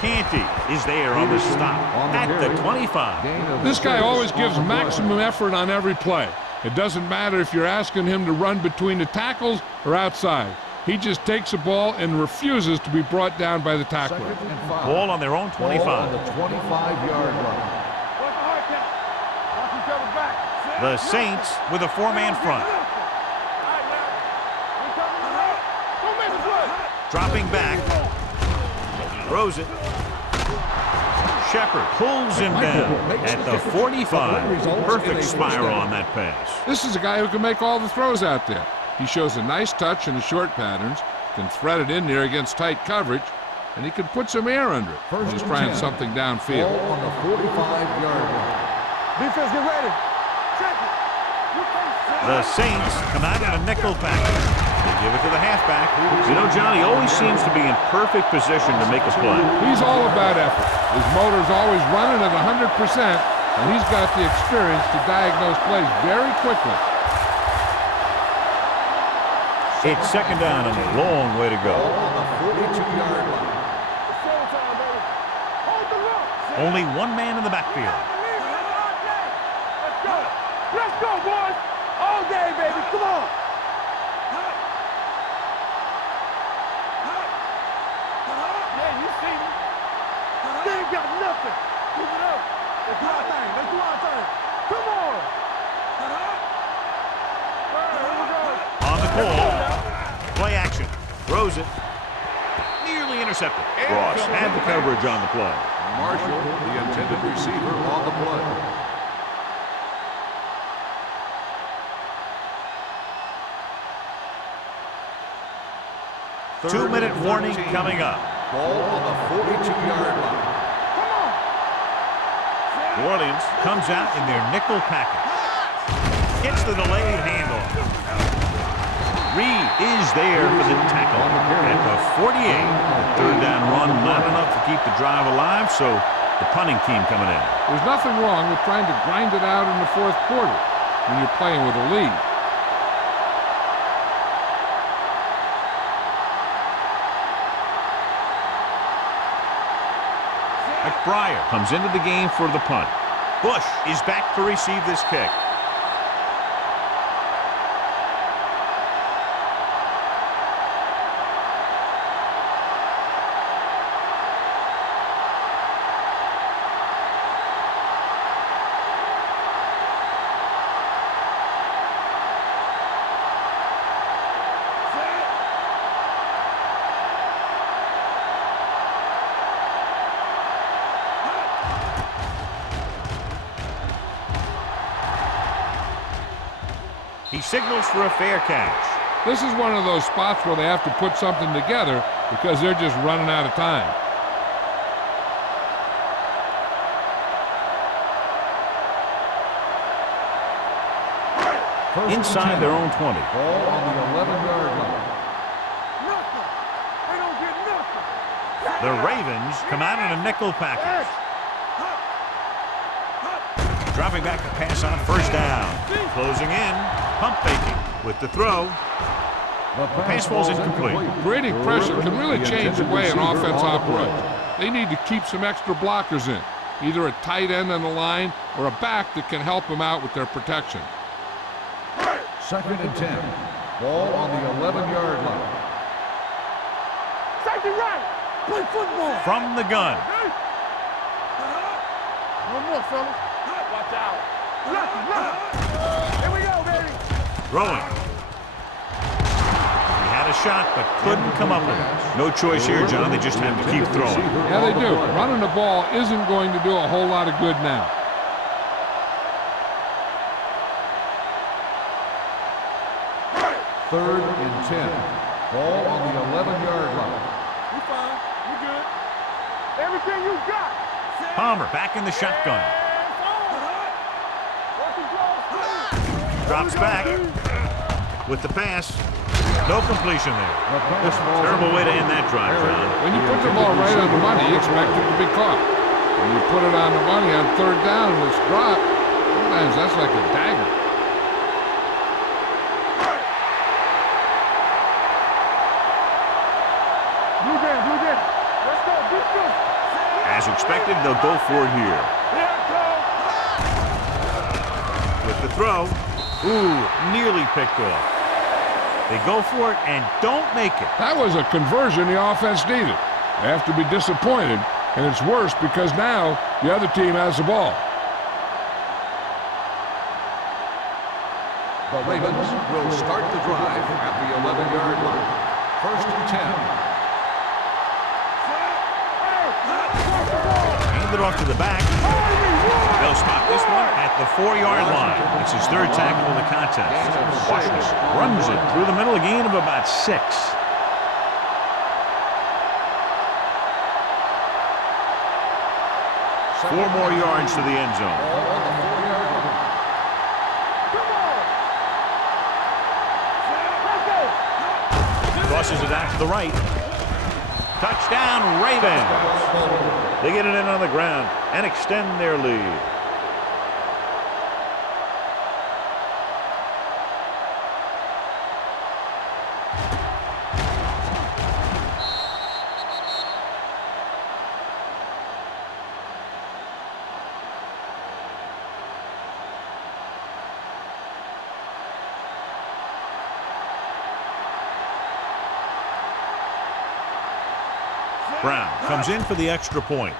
Canty is there on the stop at the 25. This guy always gives maximum effort on every play. It doesn't matter if you're asking him to run between the tackles or outside. He just takes the ball and refuses to be brought down by the tackler. Ball on their own 25. Ball on the 25-yard line. The Saints with a four-man front. Dropping back. Throws it. Shepard pulls him down at the 45. Perfect spiral on that pass. This is a guy who can make all the throws out there. He shows a nice touch in the short patterns, can thread it in there against tight coverage, and he can put some air under it when he's trying something downfield. Ball on the 45-yard line. Defense, get ready. Check it. The Saints come out in a nickel package. They give it to the halfback. You know, John, he always seems to be in perfect position to make a play. He's all about effort. His motor's always running at 100%, and he's got the experience to diagnose plays very quickly. It's second down and a long way to go. Ball on the 42-yard line. Only one man in the backfield. Let's go, boys. All day, baby. Come on. Yeah, you see me. They ain't got nothing. Keep it up. Let's do our thing. Let's do our thing. Come on. Here we go. On the call. Play action. Throws it. Nearly intercepted. Ross had the coverage on the play. Marshall, the intended receiver, on the play. Two-minute warning coming up. Ball on the 42-yard line. New Orleans comes out in their nickel package. Gets the delayed handoff. Reed is there for the tackle at the 48. Third down run, not enough to keep the drive alive, so the punting team coming in. There's nothing wrong with trying to grind it out in the fourth quarter when you're playing with a lead. McBriar comes into the game for the punt. Bush is back to receive this kick. He signals for a fair catch. This is one of those spots where they have to put something together because they're just running out of time. Inside their own 20. Ball on the 11-yard line. The Ravens come out in a nickel package. Dropping back to pass on first down. Closing in. Pump faking with the throw. The pass falls incomplete. Grading pressure can really change the way an offense operates. They need to keep some extra blockers in, either a tight end on the line or a back that can help them out with their protection. 2nd and 10. Ball on the 11-yard line. Safety right. Play football. From the gun. One more, fellas. Watch out. Look. Here we go, baby. Throwing. He had a shot, but couldn't come up with it. No choice here, John. They just have to keep throwing. Yeah, they do. Running the ball isn't going to do a whole lot of good now. Third and 10. Ball on the 11-yard line. You fine. You good. Everything you got. Palmer back in the shotgun. Drops back with the pass. No completion there. Terrible way to end that drive, John. When you put the ball right on the money, you expect it to be caught. When you put it on the money on third down and it's dropped, sometimes that's like a dagger. Blue game. Let's go. Defense. As expected, they'll go for it here. Here it goes. With the throw. Ooh, nearly picked off. They go for it and don't make it. That was a conversion the offense needed. They have to be disappointed, and it's worse because now the other team has the ball. The Ravens will start the drive at the 11-yard line. 1st and 10. Hand it off to the back. They'll spot this one at the 4-yard line. It's his 3rd tackle of the contest. Washington runs it through the middle, a gain of about 6. 4 more yards to the end zone. Crosses it out to the right. Touchdown, Ravens. They get it in on the ground and extend their lead. Brown comes in for the extra point.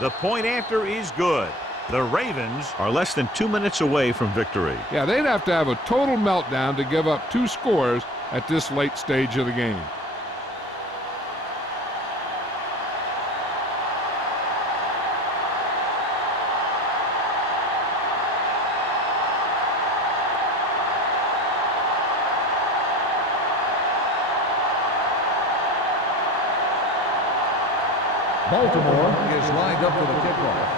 The point after is good. The Ravens are less than 2 minutes away from victory. Yeah, they'd have to have a total meltdown to give up 2 scores at this late stage of the game. Baltimore is lined up for the kickoff.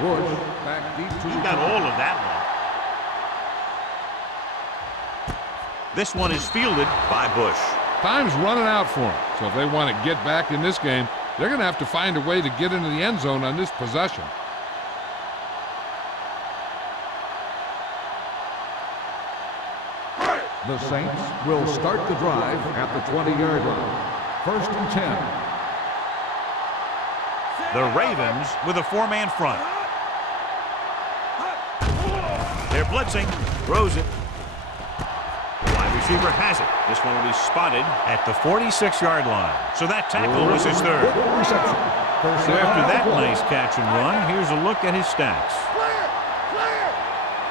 Bush back deep to He got all of that one. This one is fielded by Bush. Time's running out for them, so if they want to get back in this game, they're going to have to find a way to get into the end zone on this possession. The Saints will start the drive at the 20-yard line. 1st and 10. The Ravens with a 4-man front. They're blitzing. Throws it. Wide receiver has it. This one will be spotted at the 46-yard line. So that tackle was his 3rd. Reception. So after that nice catch and run, here's a look at his stats. Clear.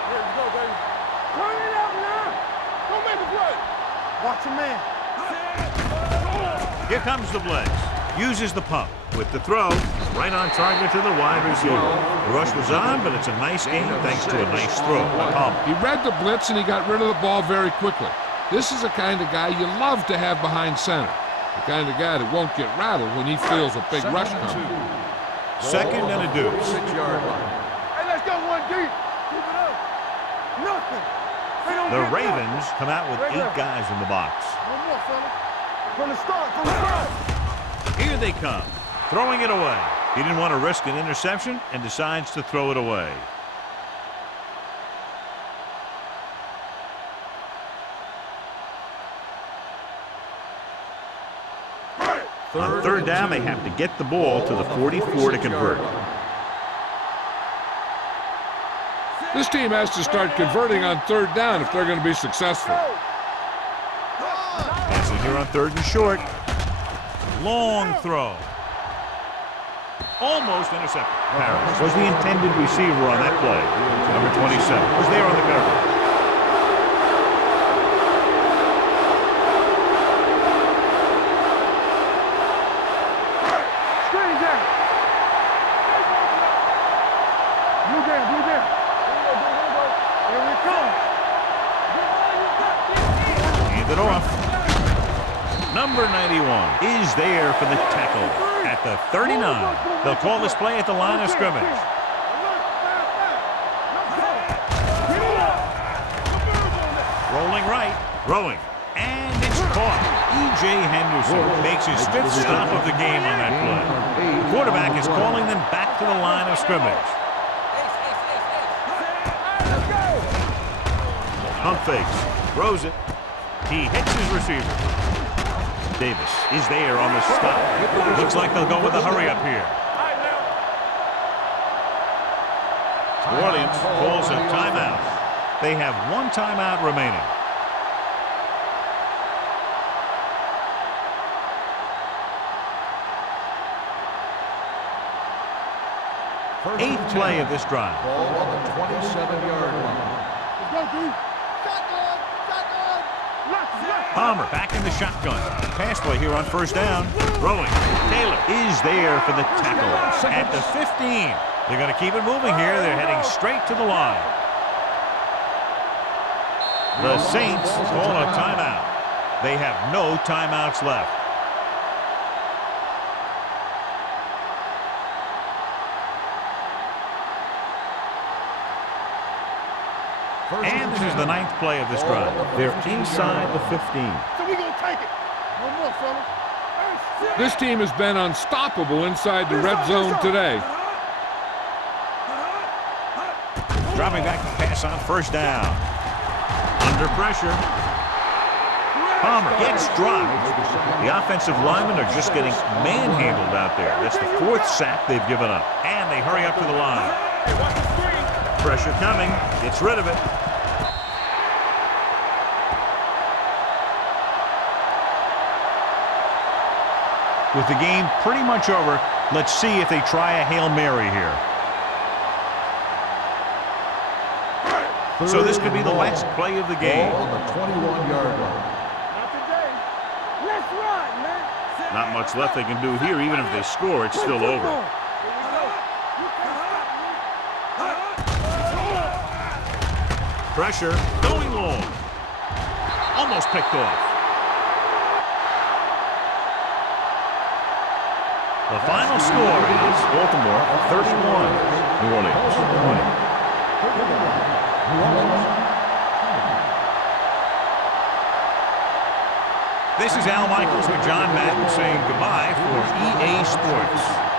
Here we go, baby. Turn it up now. Don't make a play. Watch your man. Here comes the blitz. Uses the pump with the throw. Right on target to the wide receiver. The rush was on, but it's a nice game thanks to a nice throw by Palmer. He read the blitz and he got rid of the ball very quickly. This is the kind of guy you love to have behind center. The kind of guy that won't get rattled when he feels a big rush coming. 2nd and a deuce. 6-yard line. Hey, let's go one deep. Keep it up. Nothing. They don't The get Ravens nothing. come out with 8 guys in the box. One more, fella. From the start. Here they come, throwing it away. He didn't want to risk an interception and decides to throw it away. On third down, they have to get the ball to the 44 to convert. This team has to start converting on third down if they're going to be successful. Passing here on third and short. Long throw. Almost intercepted. Harris was the intended receiver on that play. Number 27 was there on the cover. Hand it off. Number 91 is there for the tackle at the 39. They'll call this play at the line of scrimmage. Rolling right, throwing, and it's caught. E.J. Henderson makes his 5th stop of the game on that play. The quarterback is calling them back to the line of scrimmage. Pump fakes, throws it. He hits his receiver. Davis is there on the stop. Looks like they'll go with a hurry up here. New Orleans calls a timeout. They have 1 timeout remaining. Eighth play of this drive. Ball on the 27-yard line. Palmer back in the shotgun. Pass play here on first down. Throwing. Taylor is there for the tackle at the 15. They're going to keep it moving here. They're heading straight to the line. The Saints call a timeout. They have no timeouts left. And this is the 9th play of this drive. They're inside the 15. So we gonna take it. One more, fellas. This team has been unstoppable inside the red zone today. Dropping back to pass on first down. Under pressure. Palmer gets dropped. The offensive linemen are just getting manhandled out there. That's the 4th sack they've given up. And they hurry up to the line. Pressure coming. Gets rid of it. With the game pretty much over, let's see if they try a Hail Mary here. So this could be the last play of the game. Ball on the 21-yard line. Not today. Let's ride, man. Not much left they can do here. Even if they score, it's still over. Pressure going long. Almost picked off. The final score is Baltimore 31, New Orleans 20. This is Al Michaels with John Madden saying goodbye for EA Sports.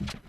it.